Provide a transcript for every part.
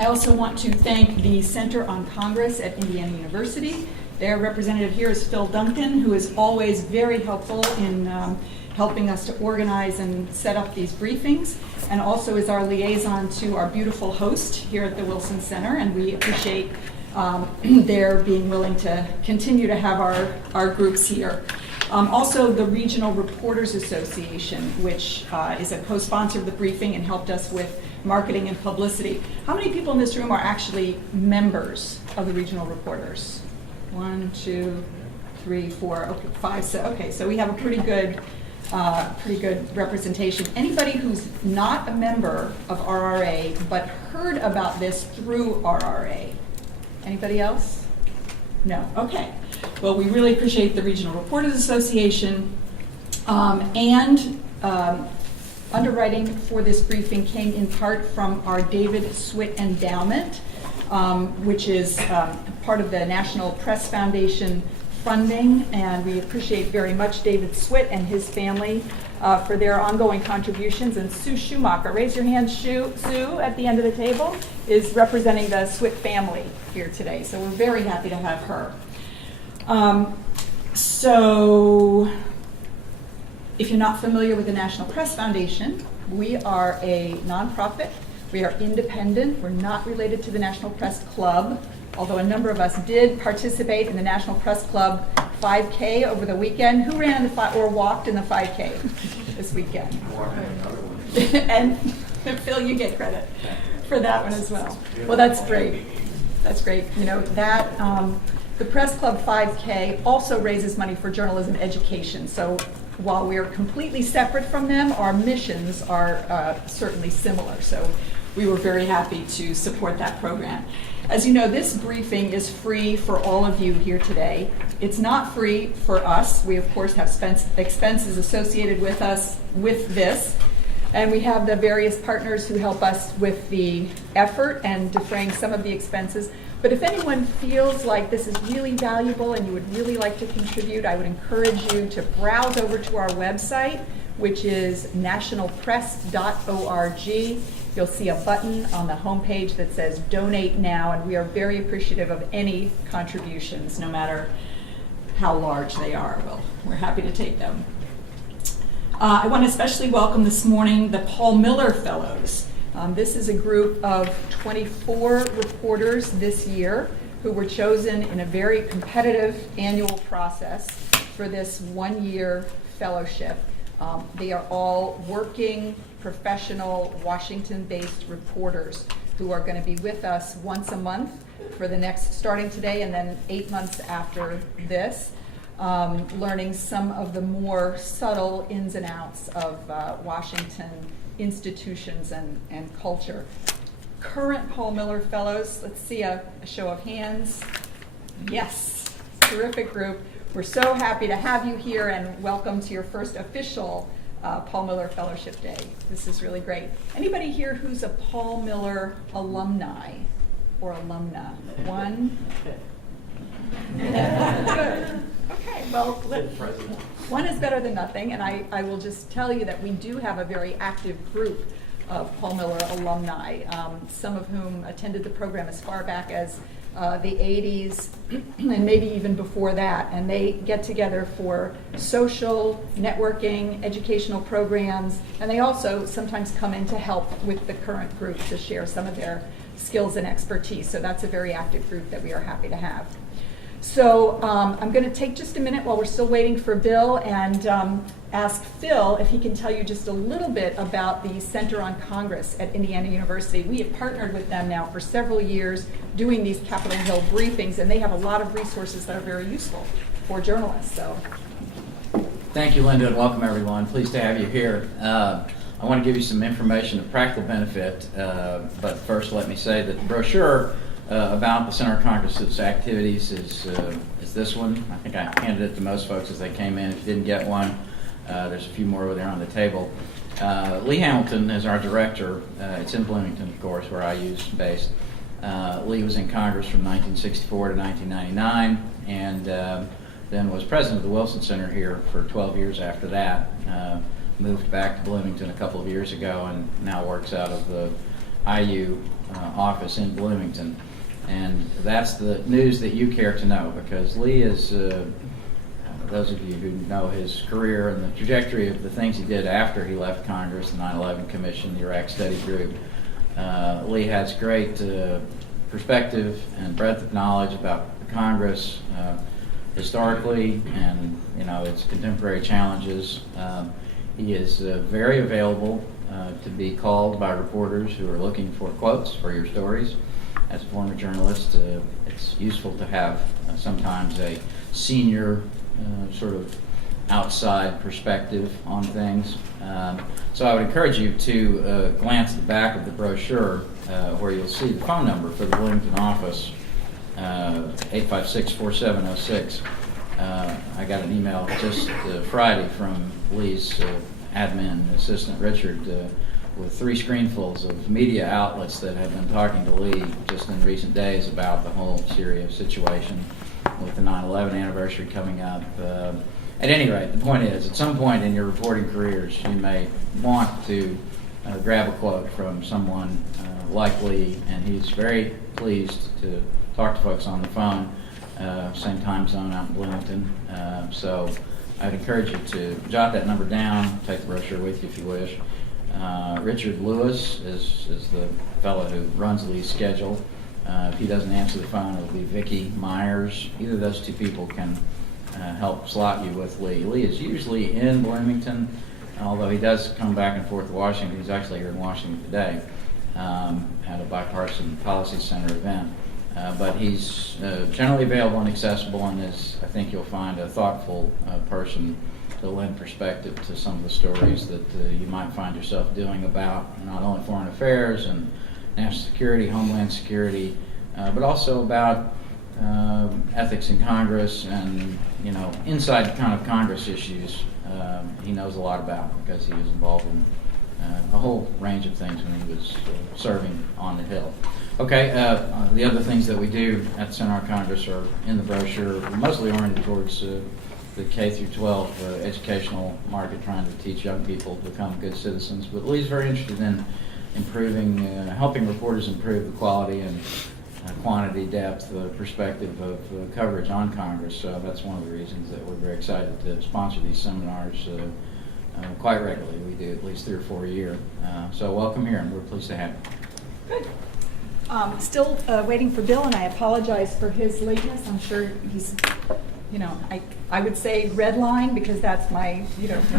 I also want to thank the Center on Congress at Indiana University. Their representative here is Phil Duncan, who is always very helpful in helping us to organize and set up these briefings, and also is our liaison to our beautiful host here at the Wilson Center, and we appreciate their being willing to continue to have our groups here. Also, the Regional Reporters Association, which is a co-sponsor of the briefing and helped us with marketing and publicity. How many people in this room are actually members of the Regional Reporters? 1, 2, 3, 4, okay, 5. So we have a pretty good representation. Anybody who's not a member of RRA but heard about this through RRA? Anybody else? No. Okay. Well, we really appreciate the Regional Reporters Association, and underwriting for this briefing came in part from our David Swit Endowment, which is part of the National Press Foundation funding, and we appreciate very much David Swit and his family for their ongoing contributions. And Sue Schumacher, raise your hand, Sue, at the end of the table, is representing the Swit family here today, so we're very happy to have her. So if you're not familiar with the National Press Foundation, we are a nonprofit. We are independent. We're not related to the National Press Club, although a number of us did participate in the National Press Club 5K over the weekend. Who ran or walked in the 5K this weekend? And Phil, you get credit for that one as well. Well, that's great. That's great. You know, that the Press Club 5K also raises money for journalism education. So while we are completely separate from them, our missions are certainly similar. So we were very happy to support that program. As you know, this briefing is free for all of you here today. It's not free for us. We, of course, have expenses associated with us with this. And we have the various partners who help us with the effort and defraying some of the expenses. But if anyone feels like this is really valuable and you would really like to contribute, I would encourage you to browse over to our website, which is nationalpress.org. You'll see a button on the homepage that says Donate Now, and we are very appreciative of any contributions, no matter how large they are. Well, we're happy to take them. I want to especially welcome this morning the Paul Miller Fellows. This is a group of 24 reporters this year who were chosen in a very competitive annual process for this one-year fellowship. They are all working, professional, Washington-based reporters who are going to be with us once a month for the next, starting today and then 8 months after this, learning some of the more subtle ins and outs of Washington institutions and culture. Current Paul Miller Fellows, let's see a show of hands. Yes, terrific group. We're so happy to have you here, and welcome to your first official Paul Miller Fellowship Day. This is really great. Anybody here who's a Paul Miller alumni or alumna? One? Good. Okay, well, one is better than nothing, and I will just tell you that we do have a very active group of Paul Miller alumni, some of whom attended the program as far back as the 80s and maybe even before that, and they get together for social, networking, educational programs, and they also sometimes come in to help with the current group to share some of their skills and expertise. So that's a very active group that we are happy to have. So I'm going to take just a minute while we're still waiting for Bill and ask Phil if he can tell you just a little bit about the Center on Congress at Indiana University. We have partnered with them now for several years doing these Capitol Hill briefings, and they have a lot of resources that are very useful for journalists. So, thank you, Linda, and welcome everyone. Pleased to have you here. I want to give you some information of practical benefit, but first let me say that the brochure about the Center on Congress's activities is this one. I think I handed it to most folks as they came in. If you didn't get one, there's a few more over there on the table. Lee Hamilton is our director. It's in Bloomington, of course, where IU's based. Lee was in Congress from 1964 to 1999, and then was president of the Wilson Center here for 12 years after that. Moved back to Bloomington a couple of years ago, and now works out of the IU office in Bloomington. And that's the news that you care to know, because Lee is, those of you who know his career and the trajectory of the things he did after he left Congress, the 9/11 Commission, the Iraq Study Group, Lee has great perspective and breadth of knowledge about the Congress historically and its contemporary challenges. He is very available to be called by reporters who are looking for quotes for your stories. As a former journalist, it's useful to have sometimes a senior sort of outside perspective on things. So I would encourage you to glance at the back of the brochure where you'll see the phone number for the Bloomington office, 856-4706. I got an email just Friday from Lee's admin assistant, Richard, with 3 screenfuls of media outlets that have been talking to Lee just in recent days about the whole Syria situation with the 9/11 anniversary coming up. At any rate, the point is, at some point in your reporting careers, you may want to grab a quote from someone like Lee, and he's very pleased to talk to folks on the phone, same time zone out in Bloomington. So I'd encourage you to jot that number down, take the brochure with you if you wish. Richard Lewis is the fellow who runs Lee's schedule. If he doesn't answer the phone, it'll be Vicki Myers. Either of those 2 people can help slot you with Lee. Lee is usually in Bloomington, although he does come back and forth to Washington. He's actually here in Washington today at a bipartisan policy center event. But he's generally available and accessible, and is, I think you'll find, a thoughtful person to lend perspective to some of the stories that you might find yourself doing about not only foreign affairs and national security, homeland security, but also about ethics in Congress and inside kind of Congress issues. He knows a lot about, because he was involved in a whole range of things when he was serving on the Hill. Okay, the other things that we do at the Center on Congress are in the brochure. We're mostly oriented towards the K through 12 educational market, trying to teach young people to become good citizens. But Lee's very interested in improving, helping reporters improve the quality and quantity, depth, perspective of coverage on Congress. So that's one of the reasons that we're very excited to sponsor these seminars quite regularly. We do at least 3 or 4 a year. So welcome here, and we're pleased to have you. Good. Still waiting for Bill, and I apologize for his lateness. I'm sure he's, I would say red line, because that's my,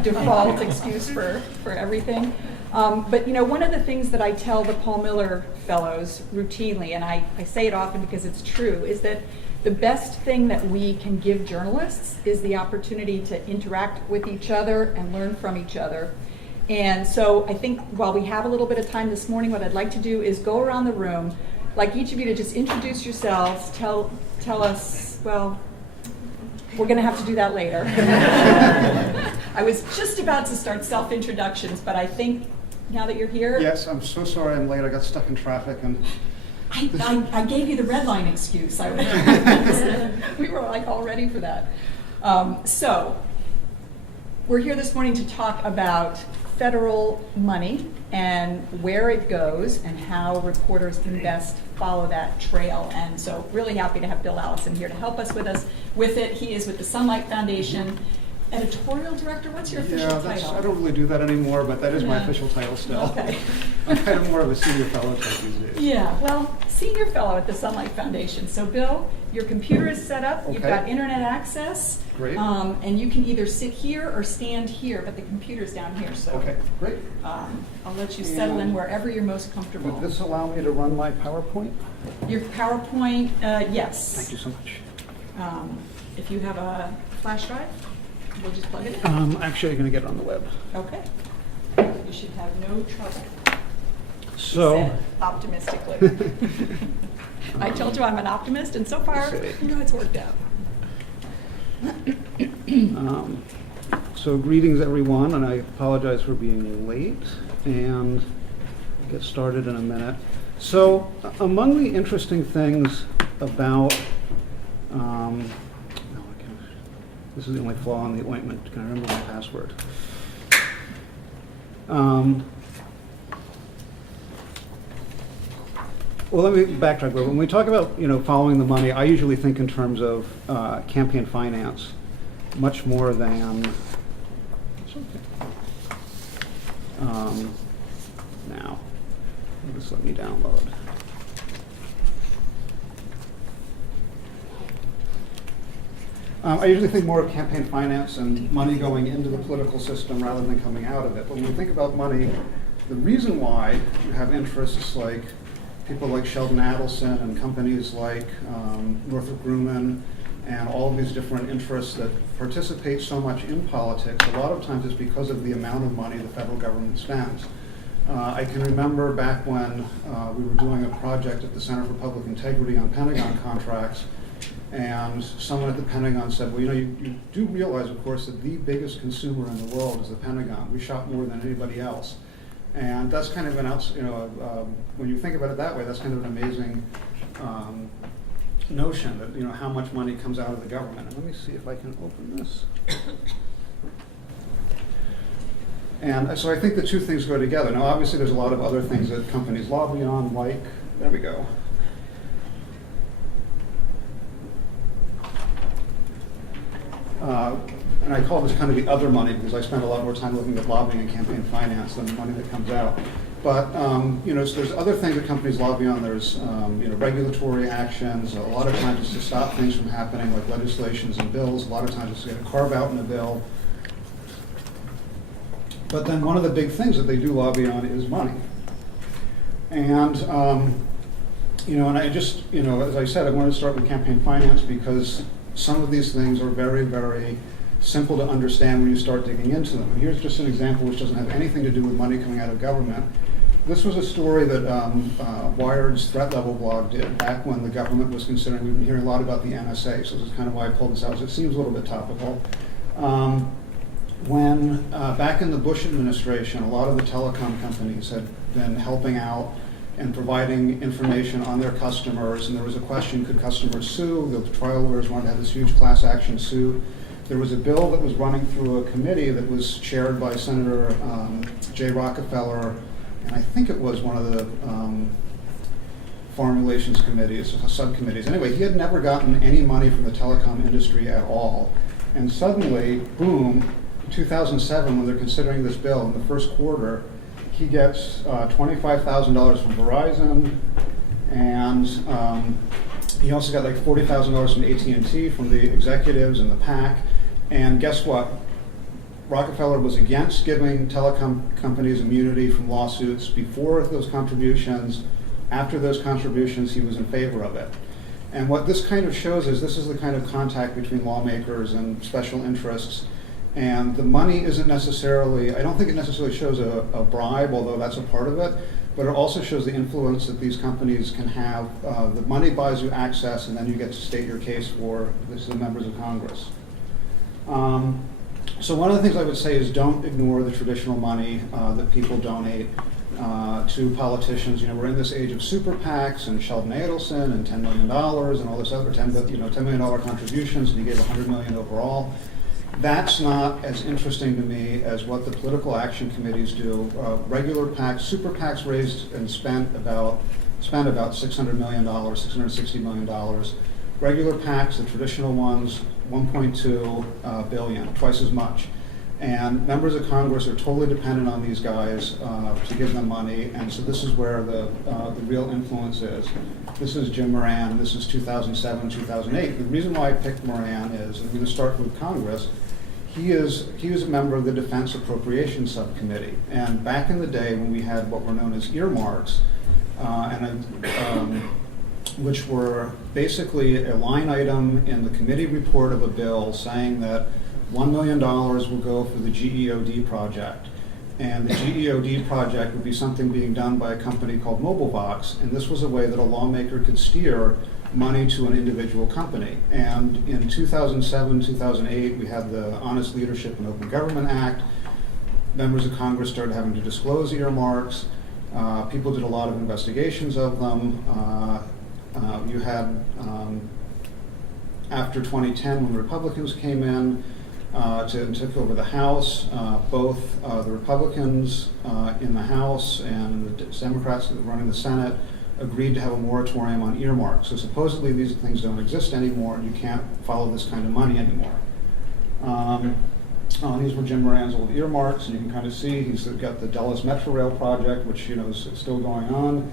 default excuse for everything. But, one of the things that I tell the Paul Miller Fellows routinely, and I say it often because it's true, is that the best thing that we can give journalists is the opportunity to interact with each other and learn from each other. And so I think while we have a little bit of time this morning, what I'd like to do is go around the room, like each of you to just introduce yourselves, tell us, well, we're going to have to do that later. I was just about to start self-introductions, but I think now that you're here. Yes, I'm so sorry I'm late. I got stuck in traffic and I gave you the red line excuse. We were like all ready for that. So we're here this morning to talk about federal money and where it goes and how reporters can best follow that trail. And so really happy to have Bill Allison here to help us with it. He is with the Sunlight Foundation. Editorial director, what's your official title? I don't really do that anymore, but that is my official title still. Okay. I'm kind of more of a senior fellow type these days. Yeah, well, senior fellow at the Sunlight Foundation. So Bill, your computer is set up, You've got internet access. Great. And you can either sit here or stand here, but the computer's down here, so. Okay, great. I'll let you settle in wherever you're most comfortable. Would this allow me to run my PowerPoint? Your PowerPoint, yes. Thank you so much. If you have a flash drive, we'll just plug it in. Actually, I'm going to get it on the web. Okay. You should have no trouble. So, Said optimistically. I told you I'm an optimist, and so far, it's worked out. So greetings everyone, and I apologize for being late, and we'll get started in a minute. So among the interesting things about, this is the only flaw in the ointment, can I remember my password? Well, let me backtrack. But when we talk about, following the money, I usually think in terms of campaign finance, much more than. Now, just let me download. I usually think more of campaign finance and money going into the political system rather than coming out of it. But when you think about money, the reason why you have interests like people like Sheldon Adelson and companies like Northrop Grumman and all of these different interests that participate so much in politics, a lot of times it's because of the amount of money the federal government spends. I can remember back when we were doing a project at the Center for Public Integrity on Pentagon contracts, and someone at the Pentagon said, well, you do realize, of course, that the biggest consumer in the world is the Pentagon. We shop more than anybody else. And that's kind of when you think about it that way, that's kind of an amazing notion that, how much money comes out of the government. And let me see if I can open this. And so I think the two things go together. Now, obviously, there's a lot of other things that companies lobby on, like, there we go. And I call this kind of the other money because I spend a lot more time looking at lobbying and campaign finance than the money that comes out. But so there's other things that companies lobby on. There's regulatory actions. A lot of times it's to stop things from happening, like legislations and bills. A lot of times it's to get a carve out in a bill. But then one of the big things that they do lobby on is money. And and I just as I said, I wanted to start with campaign finance because some of these things are very, very simple to understand when you start digging into them. And here's just an example which doesn't have anything to do with money coming out of government. This was a story that Wired's Threat Level blog did back when the government was considering, we've been hearing a lot about the NSA, so this is kind of why I pulled this out, so it seems a little bit topical. When back in the Bush administration, a lot of the telecom companies had been helping out and providing information on their customers, and there was a question, could customers sue? The trial lawyers wanted to have this huge class action suit. There was a bill that was running through a committee that was chaired by Senator Jay Rockefeller, and I think it was one of the Foreign Relations Committees, subcommittees. Anyway, he had never gotten any money from the telecom industry at all. And suddenly, boom, 2007, when they're considering this bill in the first quarter, he gets $25,000 from Verizon, and he also got like $40,000 from AT&T, from the executives and the PAC. And guess what? Rockefeller was against giving telecom companies immunity from lawsuits before those contributions. After those contributions, he was in favor of it. And what this kind of shows is this is the kind of contact between lawmakers and special interests. And the money isn't necessarily, I don't think it necessarily shows a bribe, although that's a part of it, but it also shows the influence that these companies can have. The money buys you access, and then you get to state your case for the members of Congress. So one of the things I would say is don't ignore the traditional money that people donate to politicians. We're in this age of super PACs and Sheldon Adelson and $10 million and all this other $10 million contributions, and he gave $100 million overall. That's not as interesting to me as what the political action committees do. Regular PACs, super PACs raised and spent about $600 million, $660 million. Regular PACs, the traditional ones, 1.2 billion, twice as much. And members of Congress are totally dependent on these guys to give them money, and so this is where the real influence is. This is Jim Moran. This is 2007, 2008. The reason why I picked Moran is, I'm going to start with Congress. He was a member of the Defense Appropriations Subcommittee, and back in the day when we had what were known as earmarks, which were basically a line item in the committee report of a bill saying that $1 million will go for the GEOD project. And the GEOD project would be something being done by a company called MobileVox, and this was a way that a lawmaker could steer money to an individual company. And in 2007, 2008, we had the Honest Leadership and Open Government Act. Members of Congress started having to disclose earmarks. People did a lot of investigations of them. You had, after 2010, when the Republicans came in, took over the House, both the Republicans in the House and the Democrats that were running the Senate agreed to have a moratorium on earmarks. So supposedly these things don't exist anymore, and you can't follow this kind of money anymore. These were Jim Moran's old earmarks, and you can kind of see he's got the Dulles Metro Rail project, which is still going on,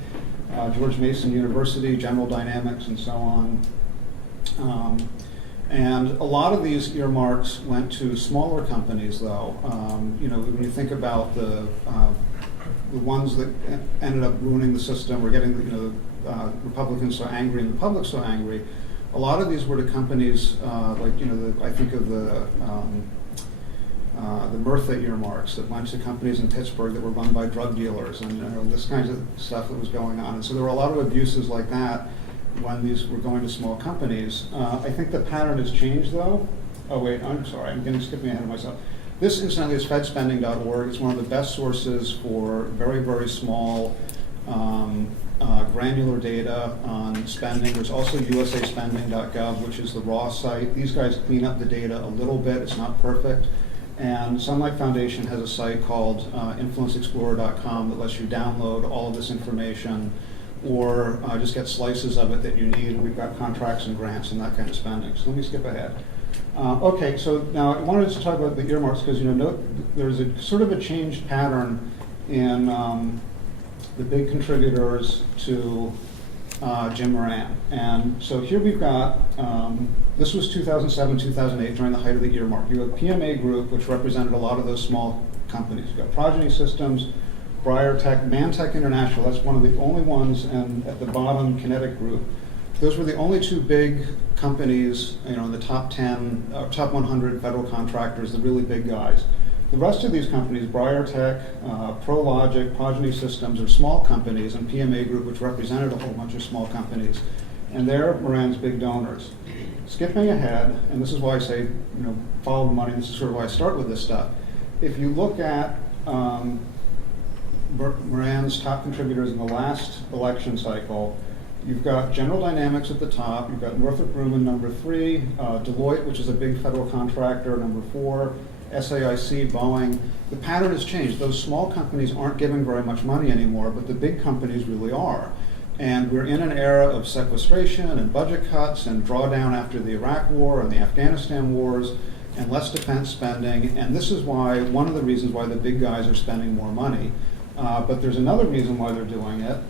George Mason University, General Dynamics, and so on. And a lot of these earmarks went to smaller companies, though. When you think about the ones that ended up ruining the system or getting the Republicans so angry and the public so angry, a lot of these were to companies I think of the Murtha earmarks that went to companies in Pittsburgh that were run by drug dealers and this kind of stuff that was going on. And so there were a lot of abuses like that when these were going to small companies. I think the pattern has changed, though. Oh, wait, I'm sorry, I'm skipping ahead of myself. This, incidentally, is fedspending.org. It's one of the best sources for very, very small granular data on spending. There's also usaspending.gov, which is the raw site. These guys clean up the data a little bit. It's not perfect. And Sunlight Foundation has a site called influenceexplorer.com that lets you download all of this information or just get slices of it that you need. We've got contracts and grants and that kind of spending. So let me skip ahead. Okay, so now I wanted to talk about the earmarks because there's a sort of a changed pattern in the big contributors to Jim Moran. And so here we've got, this was 2007, 2008, during the height of the earmark. You have PMA Group, which represented a lot of those small companies. You've got Progeny Systems, BriarTech, Mantech International, that's one of the only ones, and at the bottom, Kinetic Group. Those were the only two big companies, in the top 10, top 100 federal contractors, the really big guys. The rest of these companies, BriarTech, ProLogic, Progeny Systems, are small companies, and PMA Group, which represented a whole bunch of small companies. And they're Moran's big donors. Skipping ahead, and this is why I say, follow the money, this is sort of why I start with this stuff. If you look at Moran's top contributors in the last election cycle, you've got General Dynamics at the top, you've got Northrop Grumman number 3, Deloitte, which is a big federal contractor, number 4, SAIC, Boeing. The pattern has changed. Those small companies aren't giving very much money anymore, but the big companies really are. And we're in an era of sequestration and budget cuts and drawdown after the Iraq War and the Afghanistan wars and less defense spending. And this is why, one of the reasons why the big guys are spending more money. But there's another reason why they're doing it.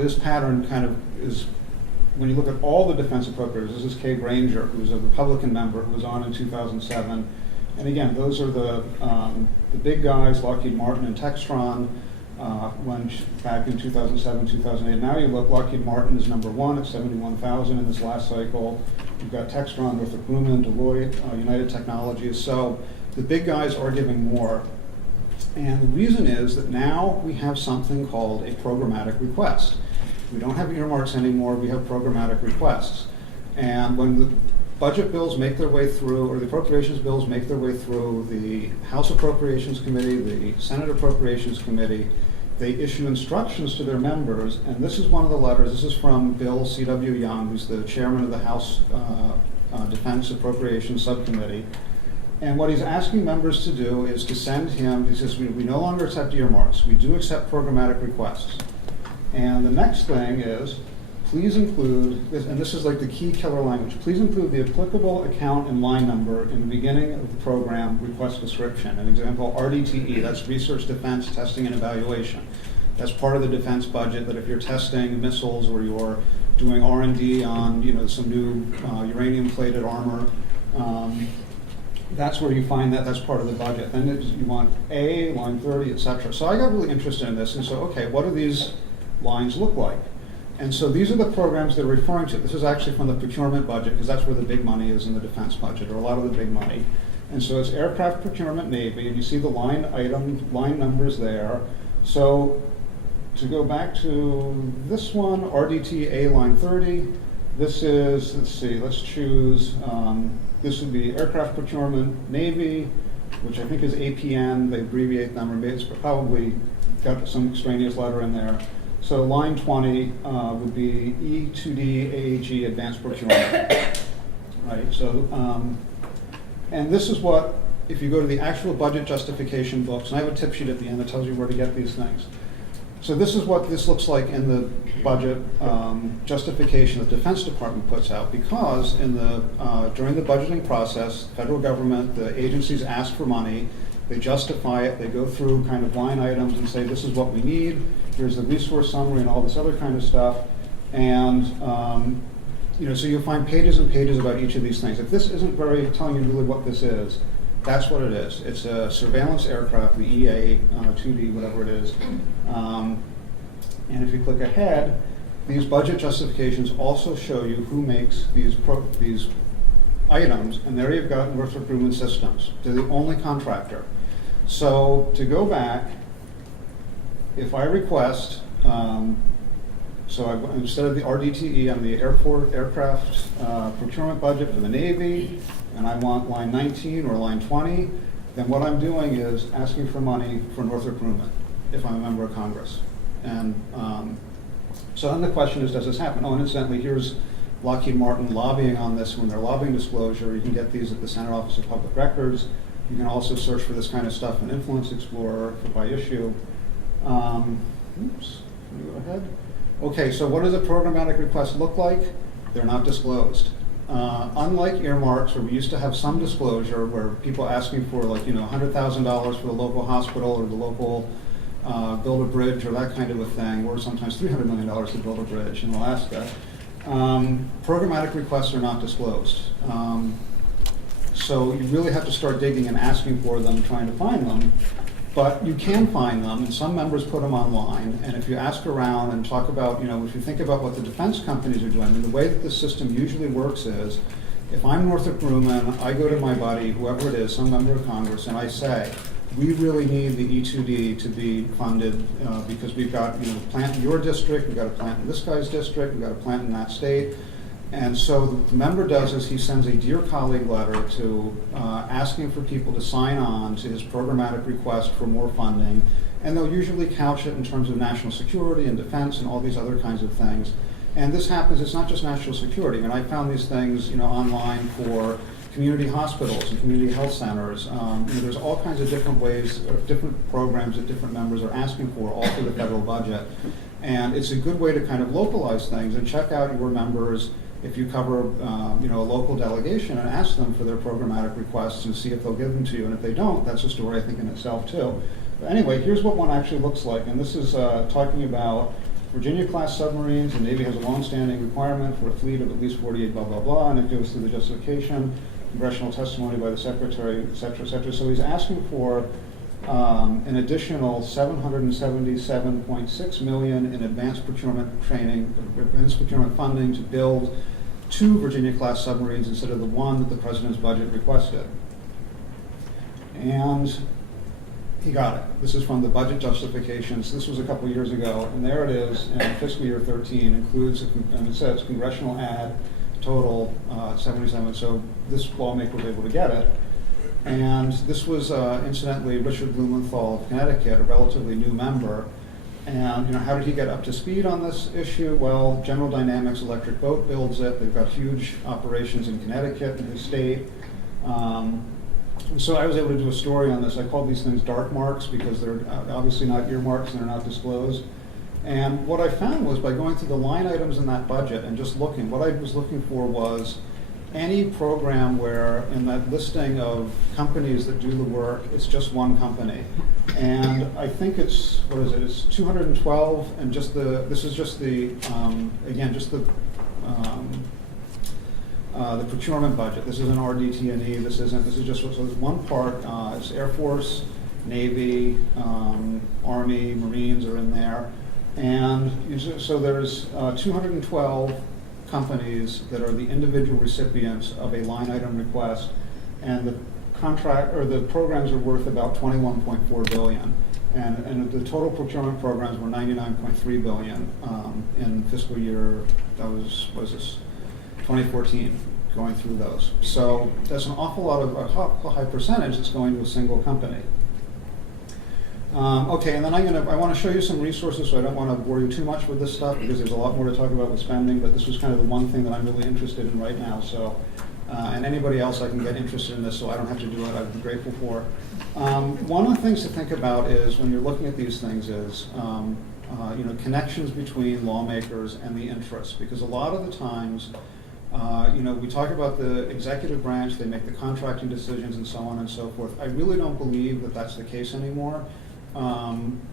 This pattern kind of is, when you look at all the defense appropriators, this is Kay Granger, who's a Republican member who was on in 2007. And again, those are the big guys, Lockheed Martin and Textron, back in 2007, 2008. Now you look, Lockheed Martin is number 1 at 71,000 in this last cycle. You've got Textron, Northrop Grumman, Deloitte, United Technologies. So the big guys are giving more. And the reason is that now we have something called a programmatic request. We don't have earmarks anymore, we have programmatic requests. And when the budget bills make their way through, or the appropriations bills make their way through the House Appropriations Committee, the Senate Appropriations Committee, they issue instructions to their members, and this is one of the letters. This is from Bill C.W. Young, who's the chairman of the House Defense Appropriations Subcommittee. And what he's asking members to do is to send him, he says, we no longer accept earmarks. We do accept programmatic requests. And the next thing is, please include, and this is like the key killer language, please include the applicable account and line number in the beginning of the program request description. An example, RDTE, that's Research, Defense, Testing, and Evaluation. That's part of the defense budget that if you're testing missiles or you're doing R&D on some new uranium-plated armor, that's where you find that. That's part of the budget. Then you want A, line 30, etc. So I got really interested in this and so, okay, what do these lines look like? And so these are the programs they're referring to. This is actually from the procurement budget because that's where the big money is in the defense budget, or a lot of the big money. And so it's aircraft procurement, Navy, and you see the line numbers there. So to go back to this one, RDTA line 30, this is, let's choose, this would be aircraft procurement, Navy, which I think is APN, they abbreviate them, or maybe it's probably got some extraneous letter in there. So line 20 would be E2D AAG advanced procurement. Right, so, and this is what, if you go to the actual budget justification books, and I have a tip sheet at the end that tells you where to get these things. So this is what this looks like in the budget justification the Defense Department puts out, because during the budgeting process, federal government, the agencies ask for money, they justify it, they go through kind of line items and say, this is what we need, here's the resource summary and all this other kind of stuff. And so you'll find pages and pages about each of these things. If this isn't telling you really what this is, that's what it is. It's a surveillance aircraft, the EA-2D, whatever it is. And if you click ahead, these budget justifications also show you who makes these items, and there you've got Northrop Grumman Systems. They're the only contractor. So to go back, if I request, instead of the RDTE, I'm the aircraft procurement budget for the Navy, and I want line 19 or line 20, then what I'm doing is asking for money for Northrop Grumman, if I'm a member of Congress. And so then the question is, does this happen? Oh, and incidentally, here's Lockheed Martin lobbying on this. When they're lobbying disclosure, you can get these at the Center Office of Public Records. You can also search for this kind of stuff in Influence Explorer by issue. Oops, let me go ahead. Okay, so what does a programmatic request look like? They're not disclosed. Unlike earmarks, where we used to have some disclosure, where people asking for $100,000 for the local hospital or the local build a bridge or that kind of a thing, or sometimes $300 million to build a bridge in Alaska. Programmatic requests are not disclosed. So you really have to start digging and asking for them, trying to find them. But you can find them, and some members put them online. And if you ask around and talk about, if you think about what the defense companies are doing, and the way that the system usually works is, if I'm Northrop Grumman, I go to my buddy, whoever it is, some member of Congress, and I say, we really need the E2D to be funded because we've got a plant in your district, we've got a plant in this guy's district, we've got a plant in that state. And so the member does is he sends a dear colleague letter to asking for people to sign on to his programmatic request for more funding. And they'll usually couch it in terms of national security and defense and all these other kinds of things. And this happens, it's not just national security. I mean, I found these things online for community hospitals and community health centers. There's all kinds of different ways, or different programs that different members are asking for, all through the federal budget. And it's a good way to kind of localize things and check out your members if you cover a local delegation and ask them for their programmatic requests and see if they'll give them to you. And if they don't, that's a story I think in itself too. But anyway, here's what one actually looks like. And this is talking about Virginia-class submarines. The Navy has a long-standing requirement for a fleet of at least 48 blah, blah, blah, and it goes through the justification, congressional testimony by the Secretary, et cetera, et cetera. So he's asking for an additional $777.6 million in advanced procurement funding to build 2 Virginia-class submarines instead of the 1 that the President's budget requested. And he got it. This is from the budget justifications. This was a couple years ago, and there it is. And fiscal year 13 includes, and it says congressional ad total 77. So this lawmaker was able to get it. And this was, incidentally, Richard Blumenthal of Connecticut, a relatively new member. And how did he get up to speed on this issue? Well, General Dynamics Electric Boat builds it. They've got huge operations in Connecticut, in his state. So I was able to do a story on this. I called these things dark marks because they're obviously not earmarks and they're not disclosed. And what I found was, by going through the line items in that budget and just looking, what I was looking for was any program where in that listing of companies that do the work, it's just one company. And I think it's, what is it, it's 212, and this is just the, again, just the procurement budget. This isn't RDT&E, this is just, so there's one part, it's Air Force, Navy, Army, Marines are in there. And so there's 212 companies that are the individual recipients of a line item request, and the contract or the programs are worth about $21.4 billion, and the total procurement programs were $99.3 billion in fiscal year, that was this 2014, going through those. So that's an awful lot of a high percentage that's going to a single company. Okay, and then I want to show you some resources, so I don't want to bore you too much with this stuff because there's a lot more to talk about with spending, but this was kind of the one thing that I'm really interested in right now. So, and anybody else I can get interested in this so I don't have to do it, I'd be grateful for. One of the things to think about is when you're looking at these things is connections between lawmakers and the interests. Because a lot of the times, we talk about the executive branch, they make the contracting decisions and so on and so forth. I really don't believe that that's the case anymore.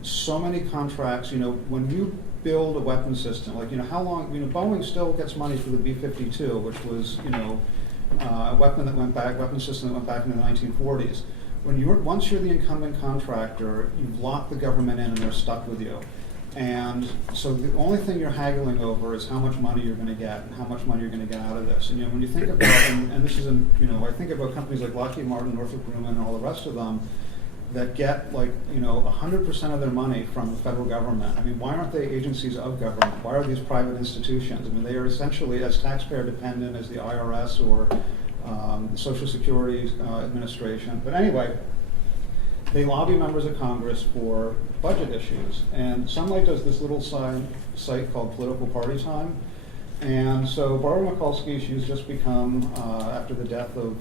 So many contracts, when you build a weapon system, like, how long, Boeing still gets money for the B-52, which was, a weapon system that went back into the 1940s. Once you're the incumbent contractor, you've locked the government in and they're stuck with you. And so the only thing you're haggling over is how much money you're going to get and how much money you're going to get out of this. And when you think about, and this is, I think about companies like Lockheed Martin, Northrop Grumman, and all the rest of them that get 100% of their money from the federal government. I mean, why aren't they agencies of government? Why are these private institutions? I mean, they are essentially as taxpayer dependent as the IRS or the Social Security Administration. But anyway, they lobby members of Congress for budget issues. And Sunlight does this little site called Political Party Time. And so Barbara Mikulski, she's just become, after the death of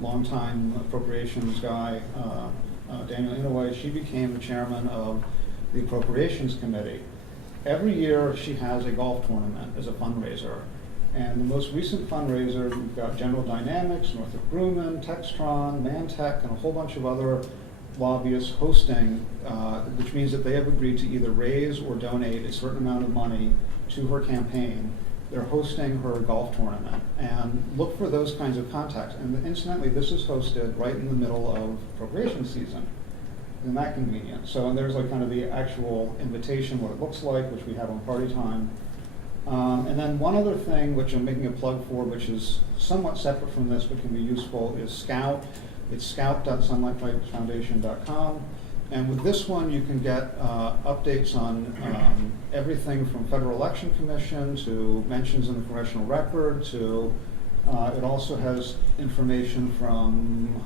longtime appropriations guy, Daniel Inouye, she became the chairman of the Appropriations Committee. Every year she has a golf tournament as a fundraiser. And the most recent fundraiser, we've got General Dynamics, Northrop Grumman, Textron, Mantech, and a whole bunch of other lobbyists hosting, which means that they have agreed to either raise or donate a certain amount of money to her campaign. They're hosting her golf tournament. And look for those kinds of contacts. And incidentally, this is hosted right in the middle of appropriation season. Isn't that convenient? So and there's kind of the actual invitation, what it looks like, which we have on Party Time. And then one other thing, which I'm making a plug for, which is somewhat separate from this but can be useful, is Scout. It's scout.sunlightfoundation.com. And with this one, you can get updates on everything from Federal Election Commission to mentions in the Congressional Record to, it also has information from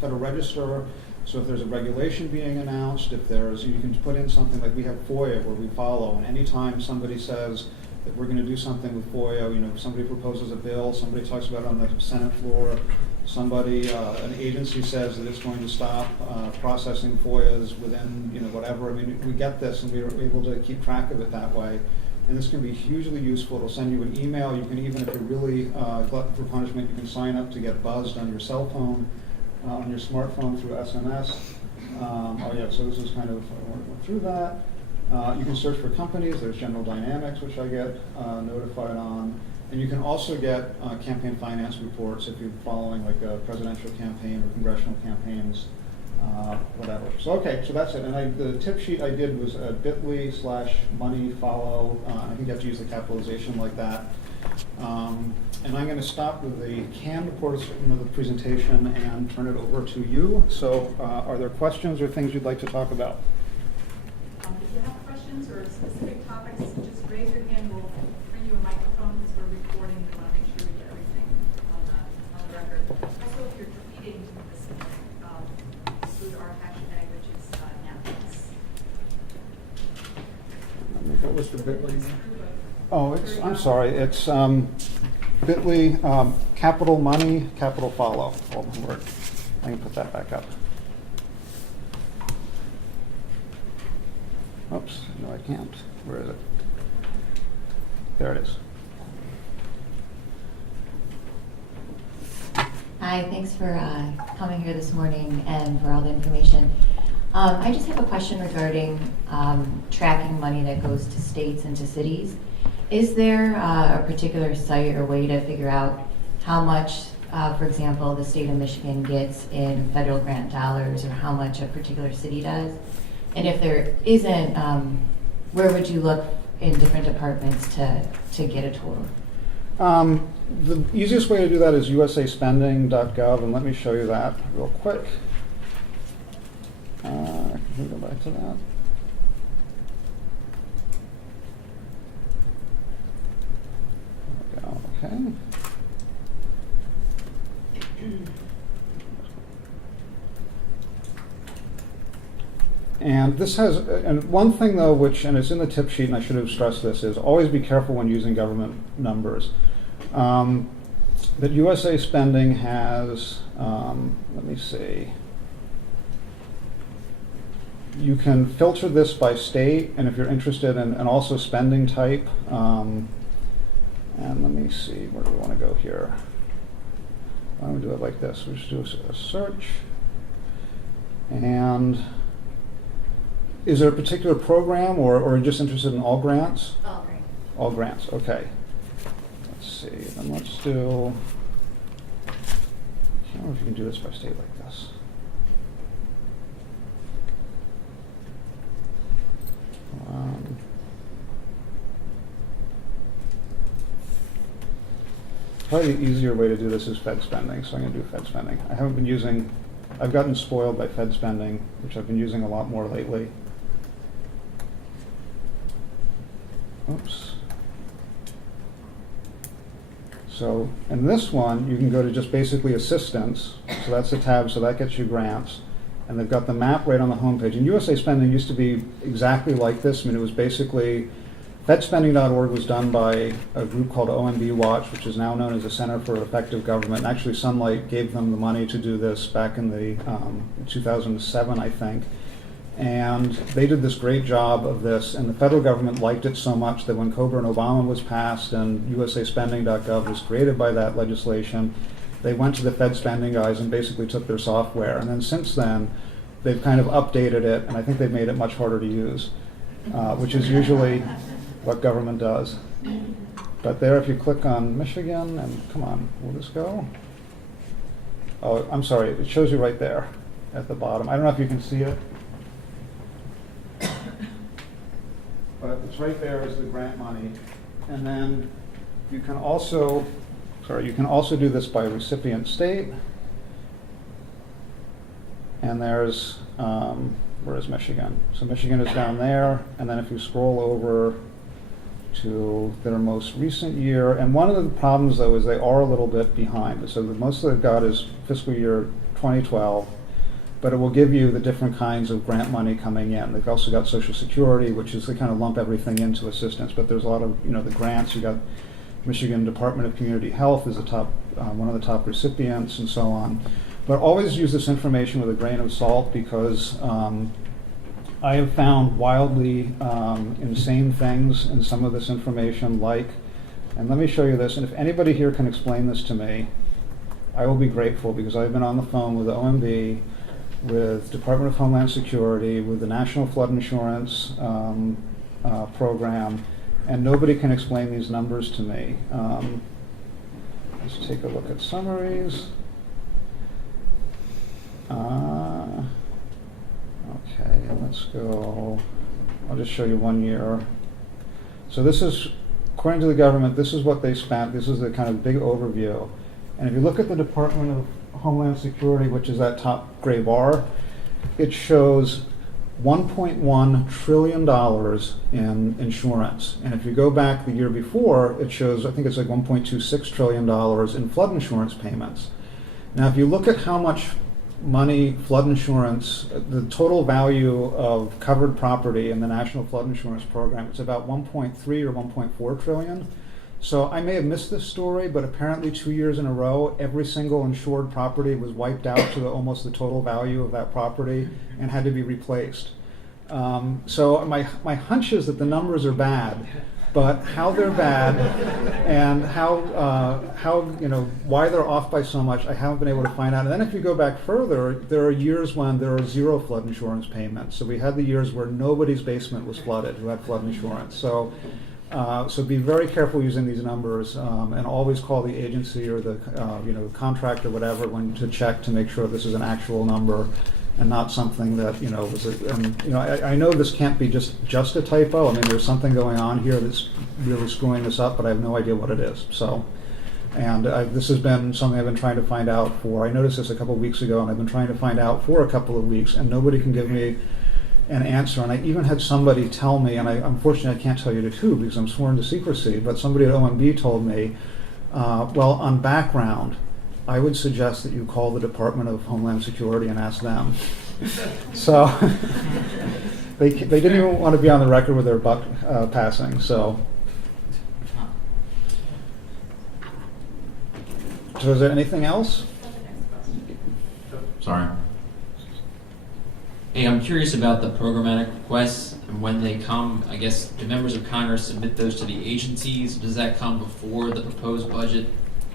Federal Register. So if there's a regulation being announced, you can put in something like we have FOIA where we follow, and anytime somebody says that we're going to do something with FOIA, somebody proposes a bill, somebody talks about it on the Senate floor, an agency says that it's going to stop processing FOIAs within, whatever. I mean, we get this and we're able to keep track of it that way. And this can be hugely useful. It'll send you an email. You can even, if you're really glutton for punishment, you can sign up to get buzzed on your cell phone, on your smartphone through SMS. So this is kind of, I won't go through that. You can search for companies. There's General Dynamics, which I get notified on. And you can also get campaign finance reports if you're following a presidential campaign or congressional campaigns, whatever. So so that's it. And the tip sheet I did was bit.ly/money follow. I think you have to use the capitalization like that. And I'm going to stop with the canned portion of the presentation and turn it over to you. So are there questions or things you'd like to talk about? If you have questions or specific topics, just raise your hand. We'll bring you a microphone because we're recording. We want to make sure we get everything on the record. Also, if you're tweeting this morning, include our hashtag, which is napkins. What was the bit.ly? Oh, I'm sorry. It's bit.ly capital money, capital follow. All one word. I can put that back up. Oops, no, I can't. Where is it? There it is. Hi, thanks for coming here this morning and for all the information. I just have a question regarding tracking money that goes to states and to cities. Is there a particular site or way to figure out how much, for example, the state of Michigan gets in federal grant dollars or how much a particular city does? And if there isn't, where would you look in different departments to get a total? The easiest way to do that is usaspending.gov, and let me show you that real quick. Can we go back to that? Okay. And this has, and one thing though, and it's in the tip sheet, and I should have stressed this, is always be careful when using government numbers. That USA spending has, let me see, you can filter this by state, and if you're interested in, and also spending type. And let me see, where do we want to go here? Why don't we do it like this? We'll just do a search. And is there a particular program, or are you just interested in all grants? All grants. All grants, okay. Let's see, then let's do, I can't remember if you can do this by state like this. Probably the easier way to do this is Fed spending, so I'm going to do Fed spending. I haven't been using, I've gotten spoiled by Fed spending, which I've been using a lot more lately. Oops. So in this one, you can go to just basically assistance. So that's the tab, so that gets you grants. And they've got the map right on the homepage. And USA Spending used to be exactly like this. I mean, it was basically, fedspending.org was done by a group called OMB Watch, which is now known as the Center for Effective Government. And actually, Sunlight gave them the money to do this back in the 2007, I think. And they did this great job of this, and the federal government liked it so much that when Coburn Obama was passed and usaspending.gov was created by that legislation, they went to the Fed spending guys and basically took their software. And then since then, they've kind of updated it, and I think they've made it much harder to use, which is usually what government does. But there, if you click on Michigan, and come on, will this go? Oh, I'm sorry, it shows you right there at the bottom. I don't know if you can see it. But it's right there is the grant money. And then you can also, you can also do this by recipient state. And there's, where is Michigan? So Michigan is down there. And then if you scroll over to their most recent year, and one of the problems though is they are a little bit behind. So the most they've got is fiscal year 2012. But it will give you the different kinds of grant money coming in. They've also got Social Security, which is they kind of lump everything into assistance. But there's a lot of, the grants. You got Michigan Department of Community Health is the top, one of the top recipients, and so on. But always use this information with a grain of salt, because I have found wildly insane things in some of this information. And let me show you this. And if anybody here can explain this to me, I will be grateful, because I've been on the phone with the OMB, with Department of Homeland Security, with the National Flood Insurance program, and nobody can explain these numbers to me. Let's take a look at summaries. Okay, and let's go, I'll just show you 1 year. So this is, according to the government, this is what they spent. This is the kind of big overview. And if you look at the Department of Homeland Security, which is that top gray bar, it shows $1.1 trillion in insurance. And if you go back the year before, it shows, I think it's like $1.26 trillion in flood insurance payments. Now, if you look at how much money flood insurance, the total value of covered property in the National Flood Insurance Program, it's about 1.3 or 1.4 trillion. So I may have missed this story, but apparently 2 years in a row, every single insured property was wiped out to almost the total value of that property and had to be replaced. So my hunch is that the numbers are bad, but how they're bad and how why they're off by so much, I haven't been able to find out. And then if you go back further, there are years when there are zero flood insurance payments. So we had the years where nobody's basement was flooded who had flood insurance. So be very careful using these numbers, and always call the agency or the contractor, whatever, when to check to make sure this is an actual number and not something that was. I know this can't be just a typo. I mean, there's something going on here that's really screwing this up, but I have no idea what it is. So, and this has been something I've been trying to find out for. I noticed this a couple of weeks ago, and I've been trying to find out for a couple of weeks, and nobody can give me an answer. And I even had somebody tell me, and unfortunately I can't tell you who because I'm sworn to secrecy, but somebody at OMB told me, well, on background, I would suggest that you call the Department of Homeland Security and ask them. So they didn't even want to be on the record with their buck passing. So is there anything else? Sorry. Hey, I'm curious about the programmatic requests and when they come. I guess, do members of Congress submit those to the agencies? Does that come before the proposed budget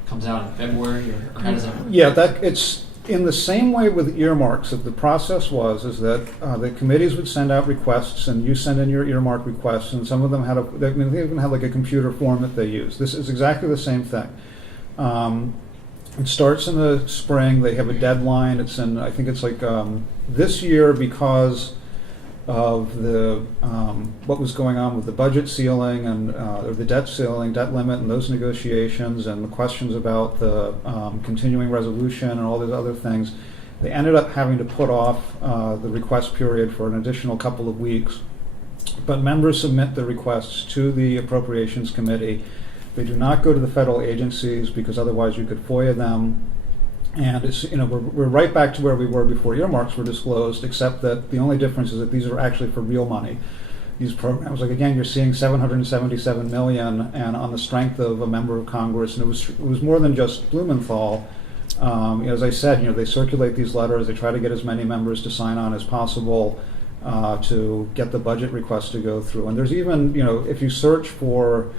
comes out in February, or how does that work? Yeah, that it's in the same way with earmarks. That the process is that the committees would send out requests, and you send in your earmark requests, and some of them they even had like a computer form that they use. This is exactly the same thing. It starts in the spring. They have a deadline. It's in, I think it's like this year, because of the what was going on with the budget ceiling and or the debt ceiling, debt limit, and those negotiations, and the questions about the continuing resolution and all these other things. They ended up having to put off the request period for an additional couple of weeks. But members submit the requests to the Appropriations Committee. They do not go to the federal agencies, because otherwise you could FOIA them. And it's, we're right back to where we were before earmarks were disclosed, except that the only difference is that these are actually for real money. These programs, like again, you're seeing $777 million, and on the strength of a member of Congress, and it was more than just Blumenthal. As I said, they circulate these letters. They try to get as many members to sign on as possible to get the budget request to go through. And there's even, if you search for.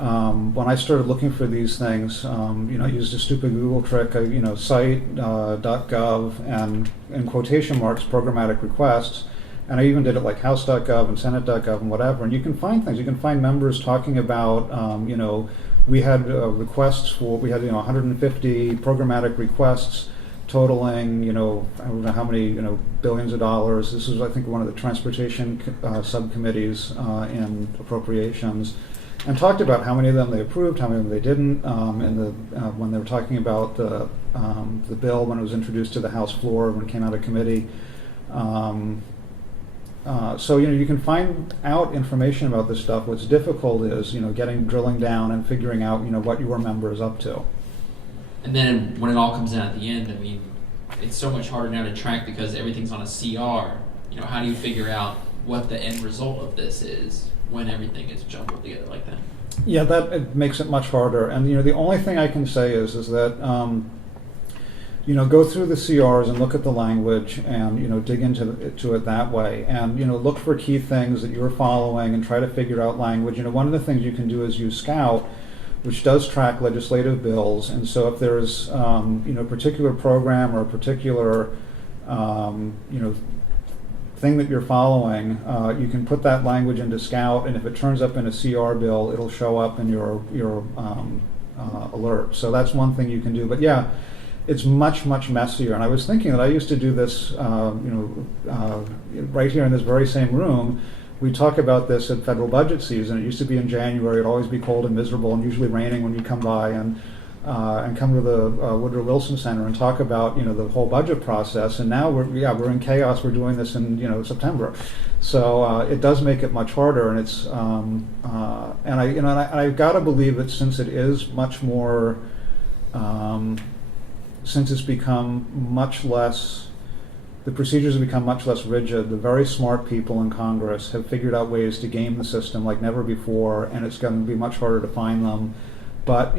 When I started looking for these things, I used a stupid Google trick, site.gov and in quotation marks programmatic requests, and I even did it like house.gov and senate.gov and whatever, and you can find things. You can find members talking about, we had requests for, we had 150 programmatic requests totaling, I don't know how many, billions of dollars. This is, I think, one of the transportation subcommittees in appropriations. And talked about how many of them they approved, how many of them they didn't, when they were talking about the bill when it was introduced to the House floor, when it came out of committee. So you can find out information about this stuff. What's difficult is drilling down and figuring out what your member is up to. And then when it all comes out at the end, I mean, it's so much harder now to track because everything's on a CR. How do you figure out what the end result of this is when everything is jumbled together like that? Yeah, it makes it much harder. And the only thing I can say is that go through the CRs and look at the language and dig into it that way, and look for key things that you're following and try to figure out language. One of the things you can do is use Scout, which does track legislative bills, and so if there's a particular program or a particular thing that you're following, you can put that language into Scout, and if it turns up in a CR bill, it'll show up in your alert. So that's one thing you can do. But yeah, it's much messier. And I was thinking that I used to do this, right here in this very same room. We talk about this at federal budget season. It used to be in January. It'd always be cold and miserable, and usually raining when you come by, and come to the Woodrow Wilson Center and talk about the whole budget process. And now we're in chaos. We're doing this in September, so it does make it much harder. And it's and I've got to believe that since it is much more, since it's become much less. The procedures have become much less rigid. The very smart people in Congress have figured out ways to game the system like never before, and it's going to be much harder to find them. But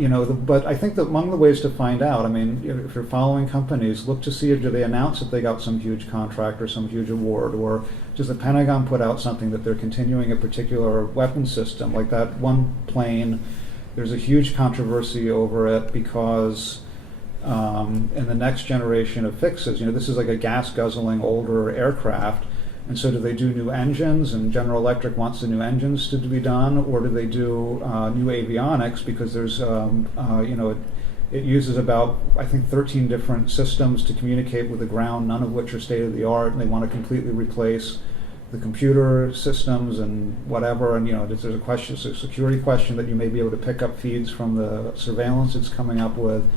but I think that among the ways to find out, if you're following companies, look to see if do they announce that they got some huge contract or some huge award, or does the Pentagon put out something that they're continuing a particular weapon system, like that one plane. There's a huge controversy over it because. In the next generation of fixes, this is like a gas-guzzling older aircraft, and so do they do new engines, and General Electric wants the new engines to be done, or do they do new avionics, because there's, it uses about, I think, 13 different systems to communicate with the ground, none of which are state-of-the-art, and they want to completely replace the computer systems and whatever, and there's a question, it's a security question that you may be able to pick up feeds from the surveillance it's coming up with.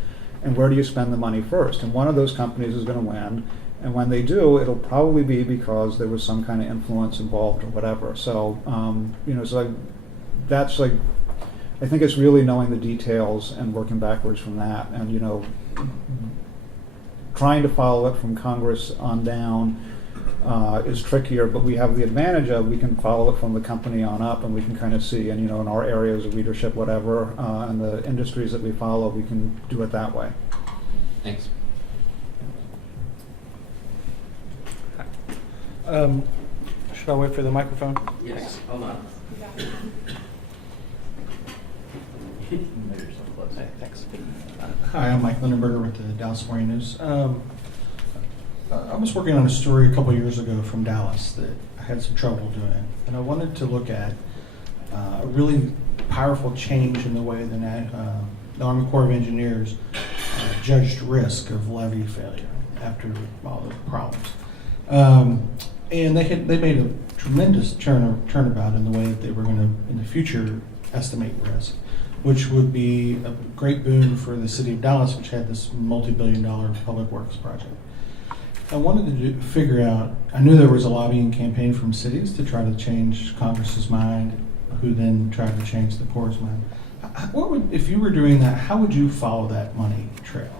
And where do you spend the money first? And one of those companies is going to win. And when they do, it'll probably be because there was some kind of influence involved or whatever. So, that's like, I think it's really knowing the details and working backwards from that. And, trying to follow it from Congress on down is trickier, but we have the advantage of we can follow it from the company on up, and we can kind of see, and in our areas of leadership, whatever, and the industries that we follow, we can do it that way. Thanks. Should I wait for the microphone? Yes, hold on. Hey, thanks. Hi, I'm Mike Lindenberger with the Dallas Morning News. I was working on a story a couple years ago from Dallas that I had some trouble doing, and I wanted to look at a really powerful change in the way the Army Corps of Engineers judged risk of levee failure after all the problems. And they made a tremendous turnabout in the way that they were going to, in the future, estimate risk, which would be a great boon for the city of Dallas, which had this multi-billion-dollar public works project. I wanted to figure out, I knew there was a lobbying campaign from cities to try to change Congress's mind, who then tried to change the Corps' mind. If you were doing that, how would you follow that money trail?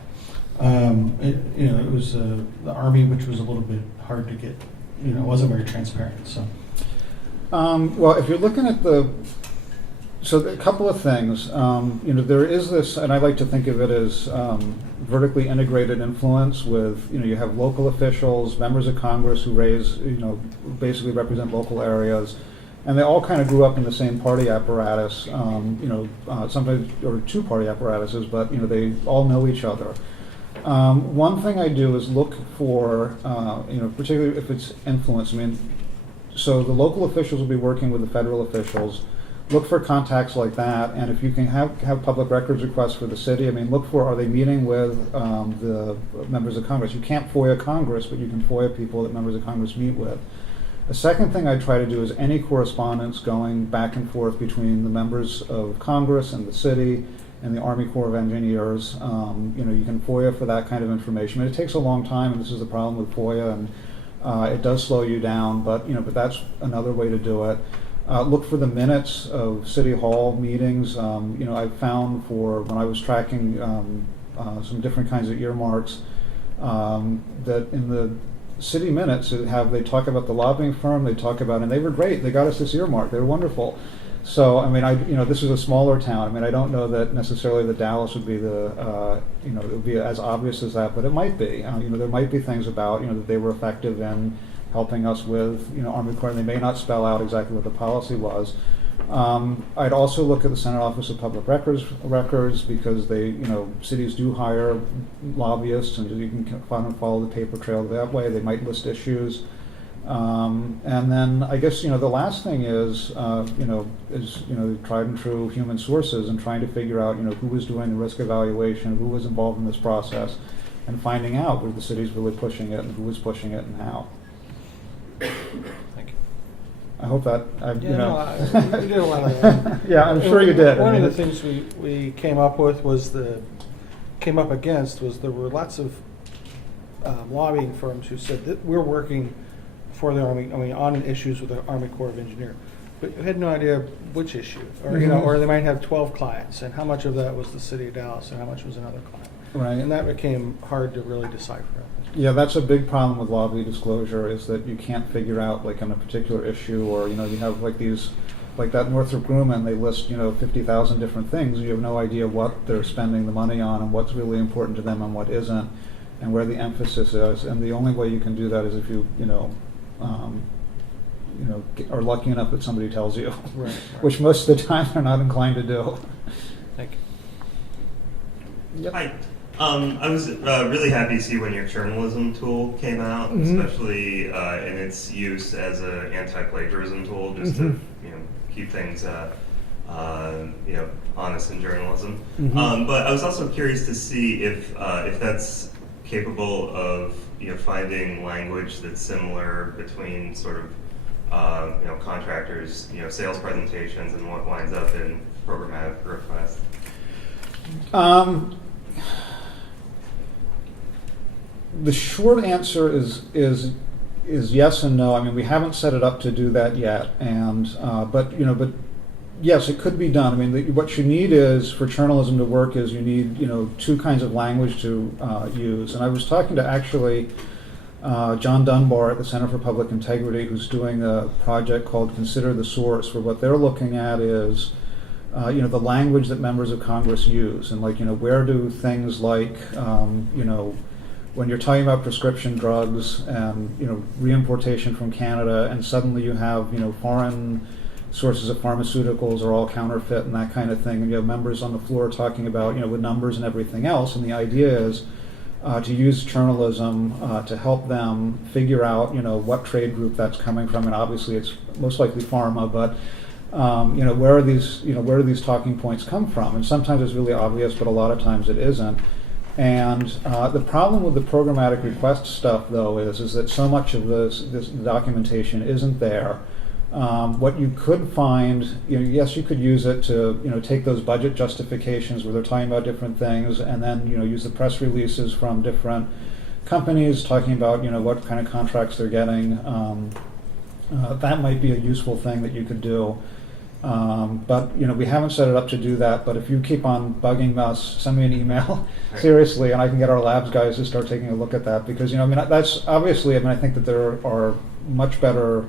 It was the Army, which was a little bit hard to get, it wasn't very transparent. So, well, if you're looking at a couple of things. There is this, and I like to think of it as vertically integrated influence with, you have local officials, members of Congress who basically represent local areas, and they all kind of grew up in the same party apparatus, sometimes, or two-party apparatuses, but, they all know each other. One thing I do is look for, particularly if it's influence. So the local officials will be working with the federal officials. Look for contacts like that, and if you can have public records requests for the city, look for, are they meeting with the members of Congress? You can't FOIA Congress, but you can FOIA people that members of Congress meet with. The second thing I try to do is any correspondence going back and forth between the members of Congress and the city and the Army Corps of Engineers. You can FOIA for that kind of information. It takes a long time, and this is the problem with FOIA, and it does slow you down, but that's another way to do it. Look for the minutes of City Hall meetings. I found when I was tracking some different kinds of earmarks, that in the city minutes they talk about the lobbying firm, and they were great. They got us this earmark. They were wonderful. So, this is a smaller town. I don't know that necessarily that Dallas would be it would be as obvious as that, but it might be. There might be things about, that they were effective in helping us with, Army Corps, and they may not spell out exactly what the policy was. I'd also look at the Senate Office of Public Records because cities do hire lobbyists, and you can follow the paper trail that way. They might list issues. And then I guess, the last thing is tried and true human sources and trying to figure out, who was doing the risk evaluation, who was involved in this process, and finding out where the city's really pushing it and who was pushing it and how. thank you. I hope that, You did a lot of that. yeah, I'm sure you did. One of the things we came up against was there were lots of lobbying firms who said that we're working for the Army, on issues with the Army Corps of Engineers. But you had no idea which issue, or or they might have 12 clients, and how much of that was the city of Dallas, and how much was another client. Right. And that became hard to really decipher. Yeah, that's a big problem with lobby disclosure, is that you can't figure out, like, on a particular issue, or, you have like these, like that Northrop Grumman, they list, 50,000 different things. You have no idea what they're spending the money on and what's really important to them and what isn't, and where the emphasis is. And the only way you can do that is if you, are lucky enough that somebody tells you, Right. which most of the time they're not inclined to do. Thank you. Yep. Hi. I was really happy to see when your journalism tool came out, especially in its use as an anti-plagiarism tool, just to keep things honest in journalism. But I was also curious to see if that's capable of finding language that's similar between sort of contractors, sales presentations, and what winds up in programmatic requests. The short answer is yes and no. We haven't set it up to do that yet, and but yes, it could be done. What you need is, for journalism to work, is you need two kinds of language to use. And I was talking to actually John Dunbar at the Center for Public Integrity, who's doing a project called Consider the Source, where what they're looking at is the language that members of Congress use, and where do things like when you're talking about prescription drugs and, you know, reimportation from Canada, and suddenly you have, you know, foreign sources of pharmaceuticals are all counterfeit and that kind of thing, and you have members on the floor talking about, you know, with numbers and everything else, and the idea is to use journalism to help them figure out, you know, what trade group that's coming from, and obviously it's most likely pharma, but you know, where do these talking points come from? And sometimes it's really obvious, but a lot of times it isn't. And the problem with the programmatic request stuff, though, is that so much of this documentation isn't there. What you could find, you know, yes, you could use it to, you know, take those budget justifications where they're talking about different things, and then, you know, use the press releases from different companies talking about, you know, what kind of contracts they're getting. That might be a useful thing that you could do. But, you know, we haven't set it up to do that, but if you keep on bugging us, send me an email, seriously, and I can get our labs guys to start taking a look at that, because, you know, I mean, that's obviously, I mean, I think that there are much better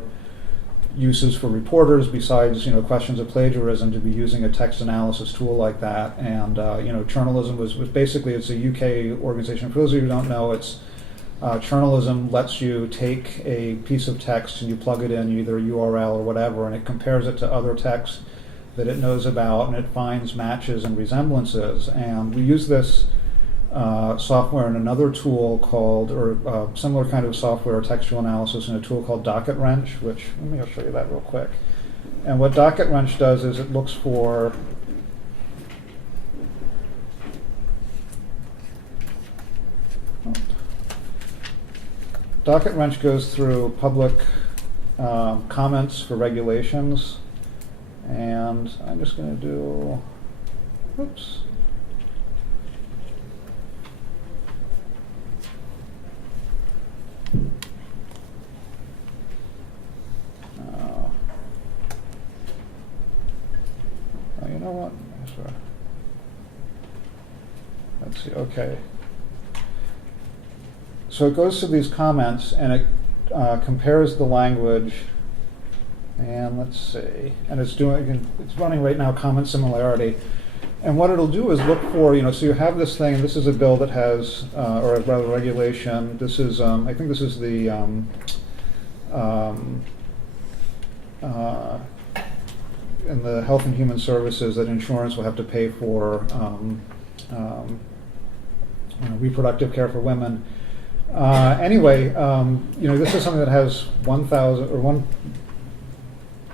uses for reporters besides, you know, questions of plagiarism to be using a text analysis tool like that. And, you know, journalism was basically, it's a UK organization. For those of you who don't know, it's journalism lets you take a piece of text and you plug it in either a URL or whatever, and it compares it to other text that it knows about, and it finds matches and resemblances. And we use this software in another tool called, or similar kind of software, textual analysis, in a tool called Docket Wrench, which, I'll show you that real quick. And what Docket Wrench does is it looks for Docket Wrench goes through public comments for regulations, and I'm just going to do, oops. Oh, you know what? Let's see, okay. So it goes through these comments and it compares the language, and let's see, and it's running right now comment similarity. And what it'll do is look for, you know, so you have this thing, this is a bill that has, or rather regulation, this is, I think this is the, in the Health and Human Services, that insurance will have to pay for reproductive care for women. Anyway, you know, this is something that has 1,000 or one.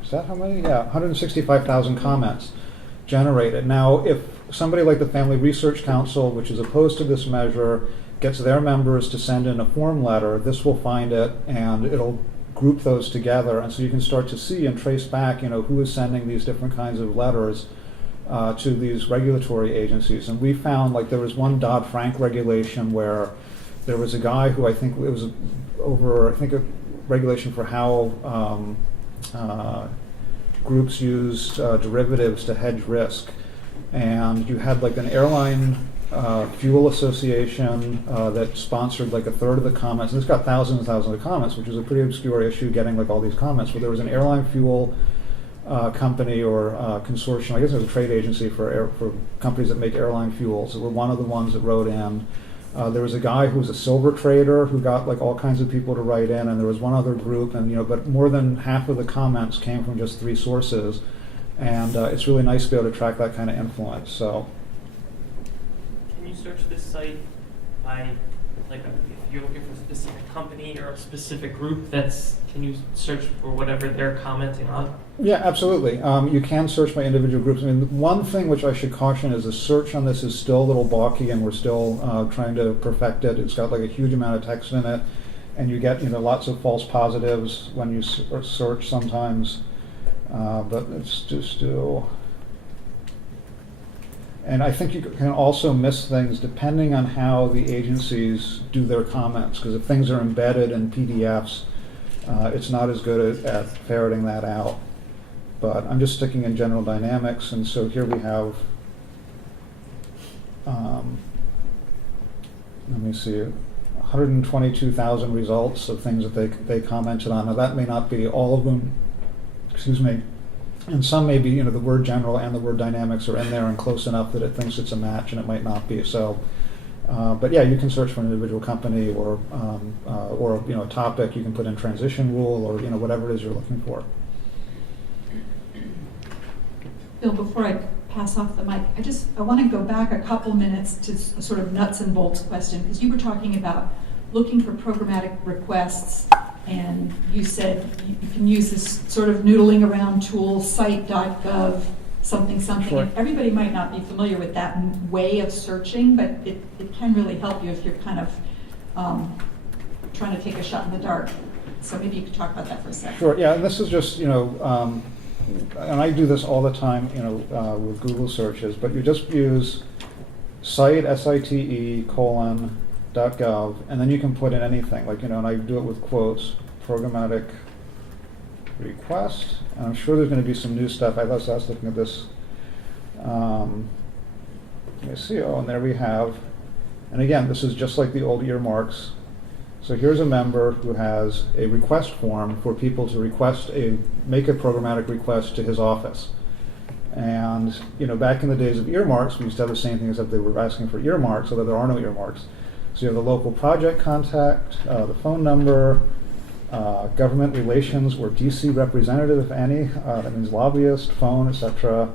Is that how many? Yeah, 165,000 comments generated. Now, if somebody like the Family Research Council, which is opposed to this measure, gets their members to send in a form letter, this will find it and it'll group those together, and so you can start to see and trace back, you know, who is sending these different kinds of letters to these regulatory agencies. And we found, like, there was one Dodd-Frank regulation where there was a guy who, I think it was over, I think, a regulation for how groups used derivatives to hedge risk. And you had like an airline fuel association that sponsored like a third of the comments. And it's got thousands and thousands of comments, which is a pretty obscure issue, getting like all these comments. But there was an airline fuel company or consortium, I guess it was a trade agency for companies that make airline fuels, that were one of the ones that wrote in. There was a guy who was a silver trader who got like all kinds of people to write in, and there was one other group, and, you know, but more than half of the comments came from just 3 sources, and it's really nice to be able to track that kind of influence. So, can you search this site by, like, if you're looking for a specific company or a specific group, can you search for whatever they're commenting on? yeah, absolutely. You can search by individual groups. I mean, one thing which I should caution is the search on this is still a little balky, and we're still trying to perfect it. It's got like a huge amount of text in it, and you get, you know, lots of false positives when you search sometimes. But let's just do. And I think you can also miss things depending on how the agencies do their comments, because if things are embedded in PDFs, it's not as good at ferreting that out. But I'm just sticking in general dynamics, and so here we have, let me see, 122,000 results of things that they commented on. Now that may not be all of them, excuse me, and some may be, you know, the word general and the word dynamics are in there and close enough that it thinks it's a match, and it might not be. So But yeah, you can search for an individual company or a topic. You can put in transition rule or whatever it is you're looking for. Bill, before I pass off the mic, I want to go back a couple minutes to a sort of nuts and bolts question, because you were talking about looking for programmatic requests, and you said you can use this sort of noodling around tool, site.gov, something. Sure. And everybody might not be familiar with that way of searching, but it can really help you if you're kind of trying to take a shot in the dark. So maybe you could talk about that for a second. Sure. Yeah, and this is just and I do this all the time, with Google searches. But you just use site site:/.gov, and then you can put in anything. And I do it with quotes, programmatic request. And I'm sure there's going to be some new stuff. I was looking at this. Let me see. Oh, and there we have. And again, this is just like the old earmarks. So here's a member who has a request form for people to make a programmatic request to his office. And back in the days of earmarks, we used to have the same thing, except they were asking for earmarks, although there are no earmarks. So you have the local project contact, the phone number, government relations or DC representative, if any. That means lobbyist, phone, etc.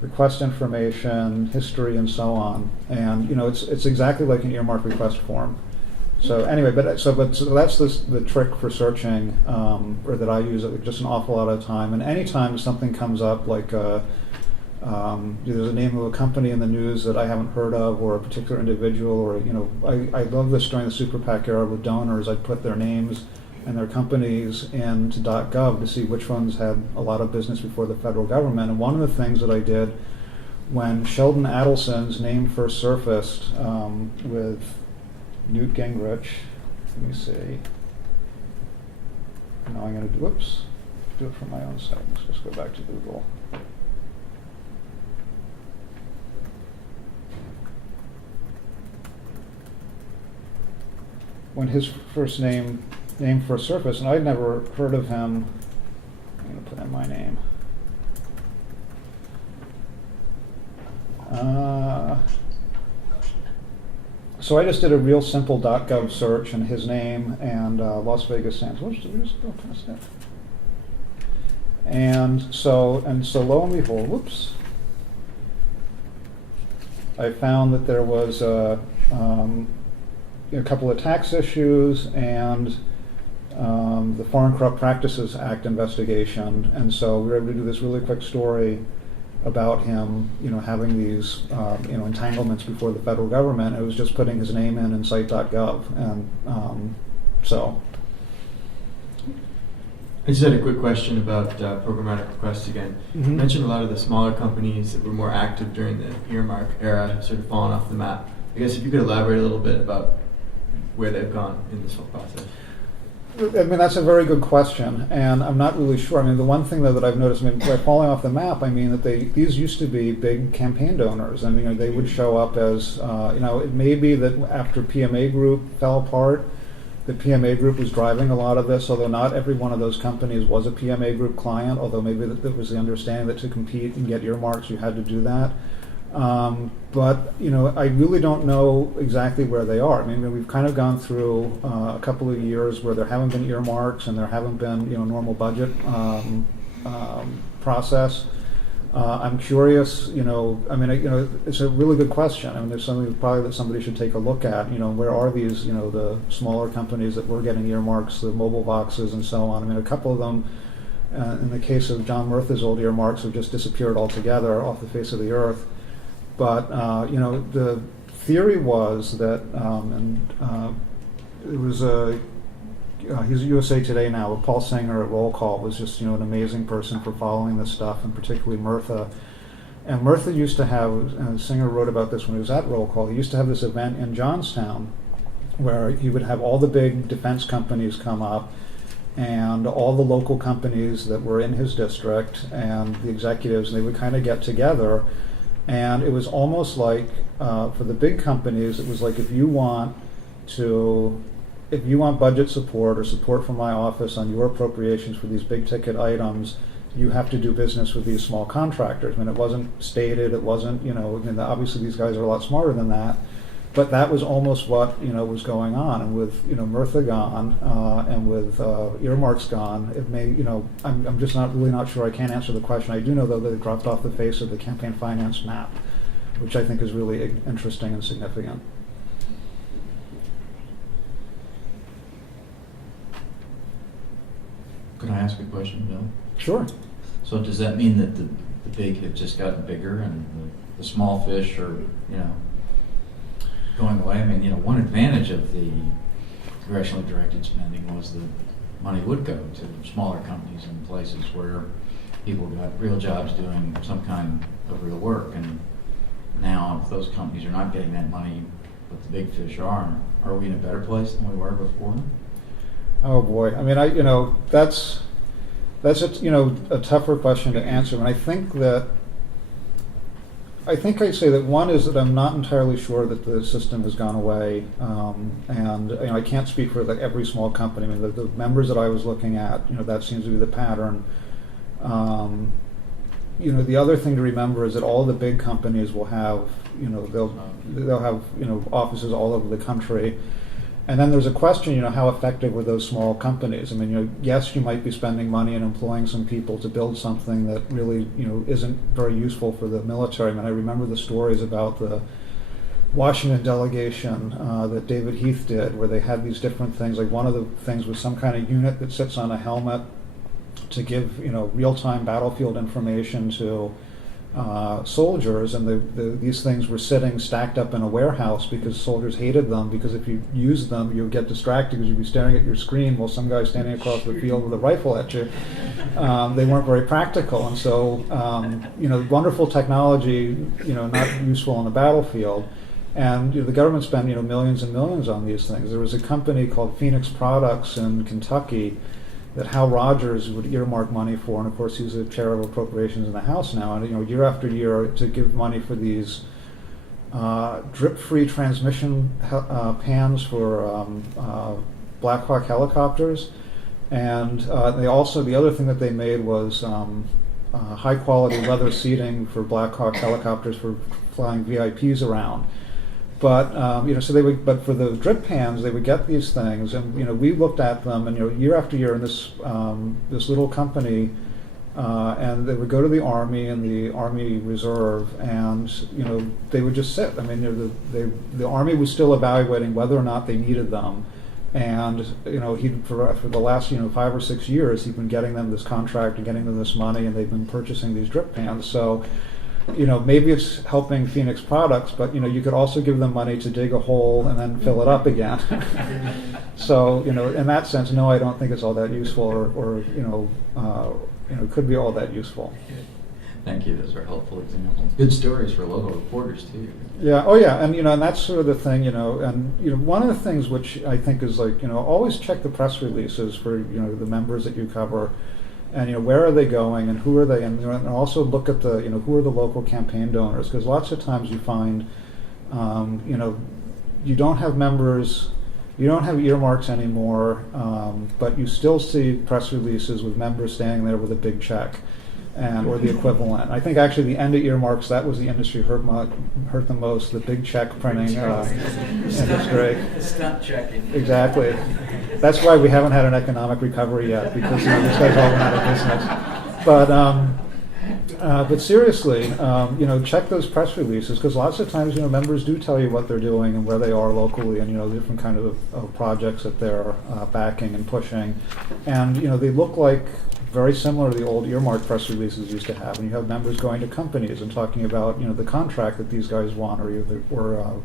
Request information, history, and so on. And it's exactly like an earmark request form. So anyway, but that's the trick for searching, or that I use just an awful lot of time. And anytime something comes up, like there's a name of a company in the news that I haven't heard of, or a particular individual, or I love this during the Super PAC era with donors. I'd put their names and their companies into .gov to see which ones had a lot of business before the federal government. And one of the things that I did when Sheldon Adelson's name first surfaced with Newt Gingrich, let me see. Now I'm going to do it from my own site. Let's just go back to Google. When his first name first surfaced, and I'd never heard of him. I'm going to put in my name. So I just did a real simple .gov search, and his name and Las Vegas Sands. We'll just go past that. And so lo and behold, whoops! I found that there was a couple of tax issues and the Foreign Corrupt Practices Act investigation, and so we were able to do this really quick story about him, having these, entanglements before the federal government. It was just putting his name in site.gov, and so. I just had a quick question about programmatic requests again. Mm-hmm. You mentioned a lot of the smaller companies that were more active during the earmark era have sort of fallen off the map. I guess if you could elaborate a little bit about where they've gone in this whole process. I mean, that's a very good question, and I'm not really sure. I mean, the one thing though that I've noticed, by falling off the map, I mean that these used to be big campaign donors, and they would show up as, it may be that after PMA Group fell apart, the PMA Group was driving a lot of this, although not every one of those companies was a PMA Group client, although maybe that was the understanding that to compete and get earmarks, you had to do that. But I really don't know exactly where they are. I mean, we've kind of gone through a couple of years where there haven't been earmarks and there haven't been normal budget process. I'm curious. It's a really good question. I mean, there's something probably that somebody should take a look at. Where are these? The smaller companies that were getting earmarks, the mobile boxes, and so on. I mean, a couple of them. In the case of John Murtha's old earmarks, have just disappeared altogether off the face of the earth. But the theory was that, it was he's at USA Today now. But Paul Singer at Roll Call was just an amazing person for following this stuff, and particularly Murtha. And Murtha used to have, and Singer wrote about this when he was at Roll Call. He used to have this event in Johnstown where he would have all the big defense companies come up, and all the local companies that were in his district, and the executives, and they would kind of get together. And it was almost like, for the big companies, it was like if you want budget support or support from my office on your appropriations for these big ticket items, you have to do business with these small contractors. I mean, it wasn't stated, it wasn't, obviously these guys are a lot smarter than that. But that was almost what, was going on. And with, Mirtha gone, and with earmarks gone, it may, I'm just not sure. I can't answer the question. I do know, though, that it dropped off the face of the campaign finance map, which I think is really interesting and significant. Could I ask a question, Bill? Sure. So does that mean that the big have just gotten bigger and the small fish are, going away? I mean, one advantage of the congressionally directed spending was that money would go to smaller companies in places where people got real jobs doing some kind of real work. And now if those companies are not getting that money, but the big fish are we in a better place than we were before? Oh boy, I mean, that's a tougher question to answer. And I think I'd say that one is that I'm not entirely sure that the system has gone away, and I can't speak for every small company. I mean, the members that I was looking at, that seems to be the pattern. The other thing to remember is that all the big companies will have, they'll have offices all over the country. And then there's a question, how effective were those small companies? I mean, yes, you might be spending money and employing some people to build something that really, isn't very useful for the military. I mean, I remember the stories about the Washington delegation that David Heath did, where they had these different things. Like one of the things was some kind of unit that sits on a helmet to give, real-time battlefield information to soldiers, and these things were sitting stacked up in a warehouse because soldiers hated them, because if you used them you would get distracted because you'd be staring at your screen while some guy's standing across the field with a rifle at you. They weren't very practical, and so wonderful technology, not useful on the battlefield. And the government spent millions and millions on these things. There was a company called Phoenix Products in Kentucky that Hal Rogers would earmark money for, and of course he's the chair of appropriations in the House now, and year after year to give money for these drip-free transmission pans for Black Hawk helicopters, and they also, the other thing that they made was high-quality leather seating for Black Hawk helicopters for flying VIPs around. But so they would. But for the drip pans, they would get these things, and we looked at them, and year after year in this this little company, and they would go to the Army and the Army Reserve, and they would just sit. I mean, the Army was still evaluating whether or not they needed them, and he for the last 5 or 6 years he'd been getting them this contract and getting them this money, and they've been purchasing these drip pans. So. Maybe it's helping Phoenix Products, but you could also give them money to dig a hole and then fill it up again. So in that sense, no, I don't think it's all that useful, or could be all that useful. Thank you. Those are helpful examples. Good stories for local reporters too. Yeah. Oh yeah. And and that's sort of the thing. And one of the things which I think is always check the press releases for the members that you cover. And where are they going, and who are they, and also look at the who are the local campaign donors, because lots of times you find you don't have members, you don't have earmarks anymore, but you still see press releases with members standing there with a big check, or the equivalent. I think actually the end of earmarks, that was the industry hurt the most, the big check printing industry. Stop checking. Exactly. That's why we haven't had an economic recovery yet, because these guys all went out of business. But seriously, check those press releases, because lots of times, members do tell you what they're doing and where they are locally, and different kind of projects that they're backing and pushing, and they look like very similar to the old earmark press releases used to have. And you have members going to companies and talking about the contract that these guys want, or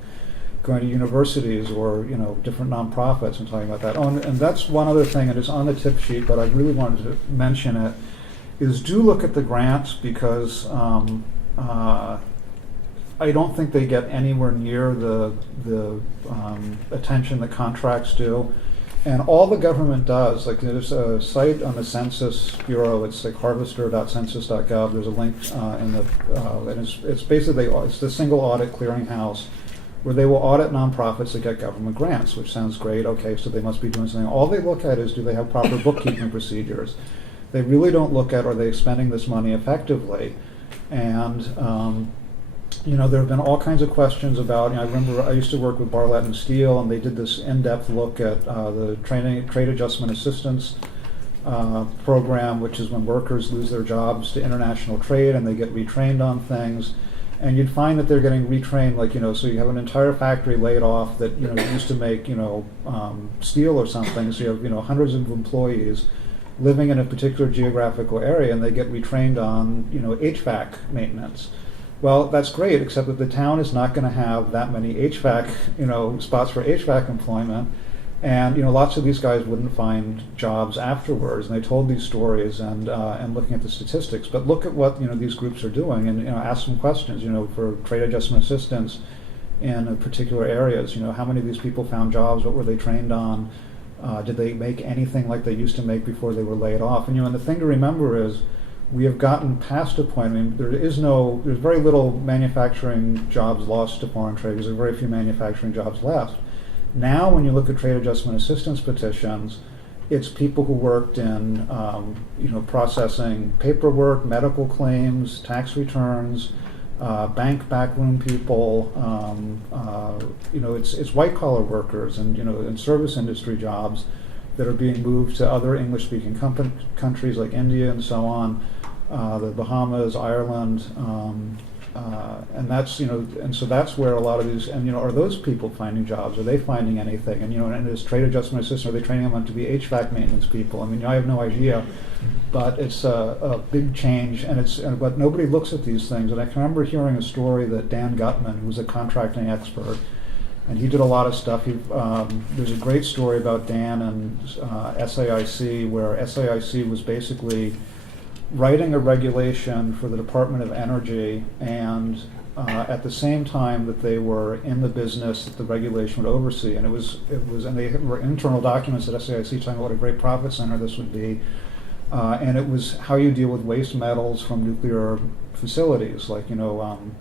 going to universities or different nonprofits and talking about that. Oh, and that's one other thing, and it's on the tip sheet, but I really wanted to mention it, is do look at the grants, because I don't think they get anywhere near the attention that contracts do. And all the government does, there's a site on the Census Bureau, it's harvester.census.gov, there's a link in the, and it's basically, it's the single audit clearinghouse, where they will audit nonprofits that get government grants, which sounds great. Okay, so they must be doing something. All they look at is, do they have proper bookkeeping procedures? They really don't look at, are they spending this money effectively? And there have been all kinds of questions about, I remember I used to work with Barlett and Steele, and they did this in-depth look at the trade adjustment assistance program, which is when workers lose their jobs to international trade and they get retrained on things. And you'd find that they're getting retrained, so you have an entire factory laid off that, used to make, steel or something. So you have, hundreds of employees living in a particular geographical area, and they get retrained on, HVAC maintenance. Well, that's great, except that the town is not going to have that many HVAC, spots for HVAC employment. And lots of these guys wouldn't find jobs afterwards. And they told these stories and looking at the statistics. But look at what these groups are doing, and ask some questions. For trade adjustment assistance in particular areas. How many of these people found jobs? What were they trained on? Did they make anything like they used to make before they were laid off? And and the thing to remember is, we have gotten past a point. There's very little manufacturing jobs lost to foreign trade. There's very few manufacturing jobs left. Now, when you look at trade adjustment assistance petitions, it's people who worked in, processing paperwork, medical claims, tax returns, bank backroom people. It's white collar workers and service industry jobs that are being moved to other English-speaking countries like India and so on, the Bahamas, Ireland. And that's and so that's where a lot of these, and are those people finding jobs? Are they finding anything? And as trade adjustment assistants, are they training them to be HVAC maintenance people? I have no idea, but it's a big change, but nobody looks at these things. And I can remember hearing a story that Dan Gutman, who was a contracting expert, and he did a lot of stuff. There's a great story about Dan and SAIC, where SAIC was basically writing a regulation for the Department of Energy, and at the same time that they were in the business that the regulation would oversee, and and they were internal documents at SAIC talking about what a great profit center this would be, and it was how you deal with waste metals from nuclear facilities, like Hannaford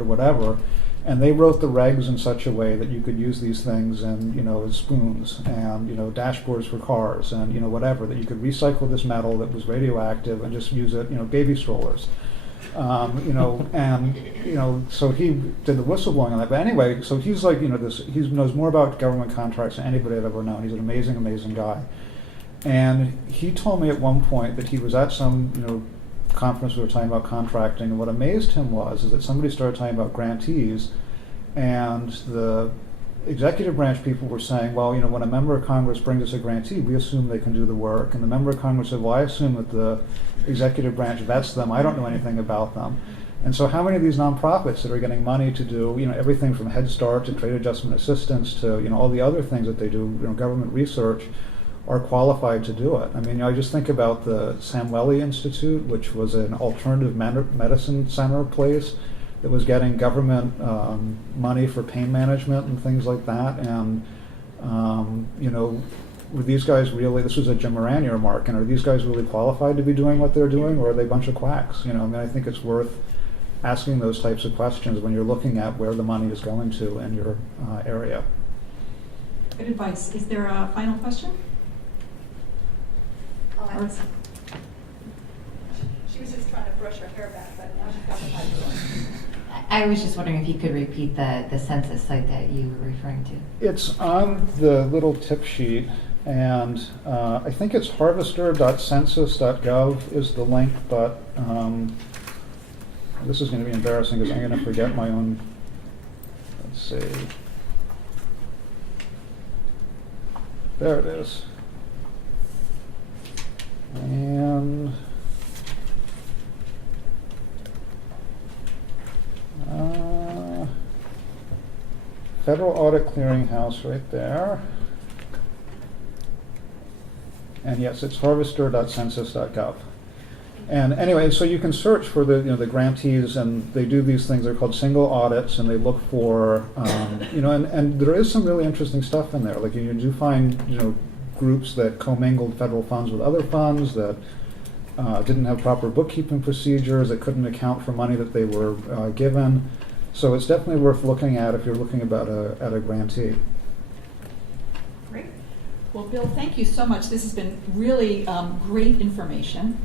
or whatever. And they wrote the regs in such a way that you could use these things and as spoons and dashboards for cars and whatever, that you could recycle this metal that was radioactive and just use it, baby strollers. So he did the whistleblowing on that. But anyway, so he's like he knows more about government contracts than anybody I've ever known. He's an amazing guy. And he told me at one point that he was at some conference we were talking about contracting, and what amazed him is that somebody started talking about grantees, and the executive branch people were saying, well, when a member of Congress brings us a grantee, we assume they can do the work. And the member of Congress said, well, I assume that the executive branch vets them. I don't know anything about them. And so how many of these nonprofits that are getting money to do everything from Head Start to trade adjustment assistance to all the other things that they do, government research, are qualified to do it? I just think about the Samweli Institute, which was an alternative medicine center place that was getting government money for pain management and things like that. And, were these guys really, this was a Jim Moran earmark, and are these guys really qualified to be doing what they're doing, or are they a bunch of quacks? I think it's worth asking those types of questions when you're looking at where the money is going to in your area. Good advice. Is there a final question? She was just trying to brush her hair back, but now she's got the mic. I was just wondering if you could repeat the census site that you were referring to. It's on the little tip sheet, and I think it's harvester.census.gov is the link, but this is going to be embarrassing because I'm going to forget my own. Let's see. There it is. And Federal Audit Clearinghouse right there. And yes, it's harvester.census.gov. And anyway, so you can search for the grantees, and they do these things. They're called single audits, and they look for and there is some really interesting stuff in there. Like you do find groups that commingled federal funds with other funds, that didn't have proper bookkeeping procedures, that couldn't account for money that they were given. So it's definitely worth looking at if you're looking at a grantee. Great. Well, Bill, thank you so much. This has been really great information.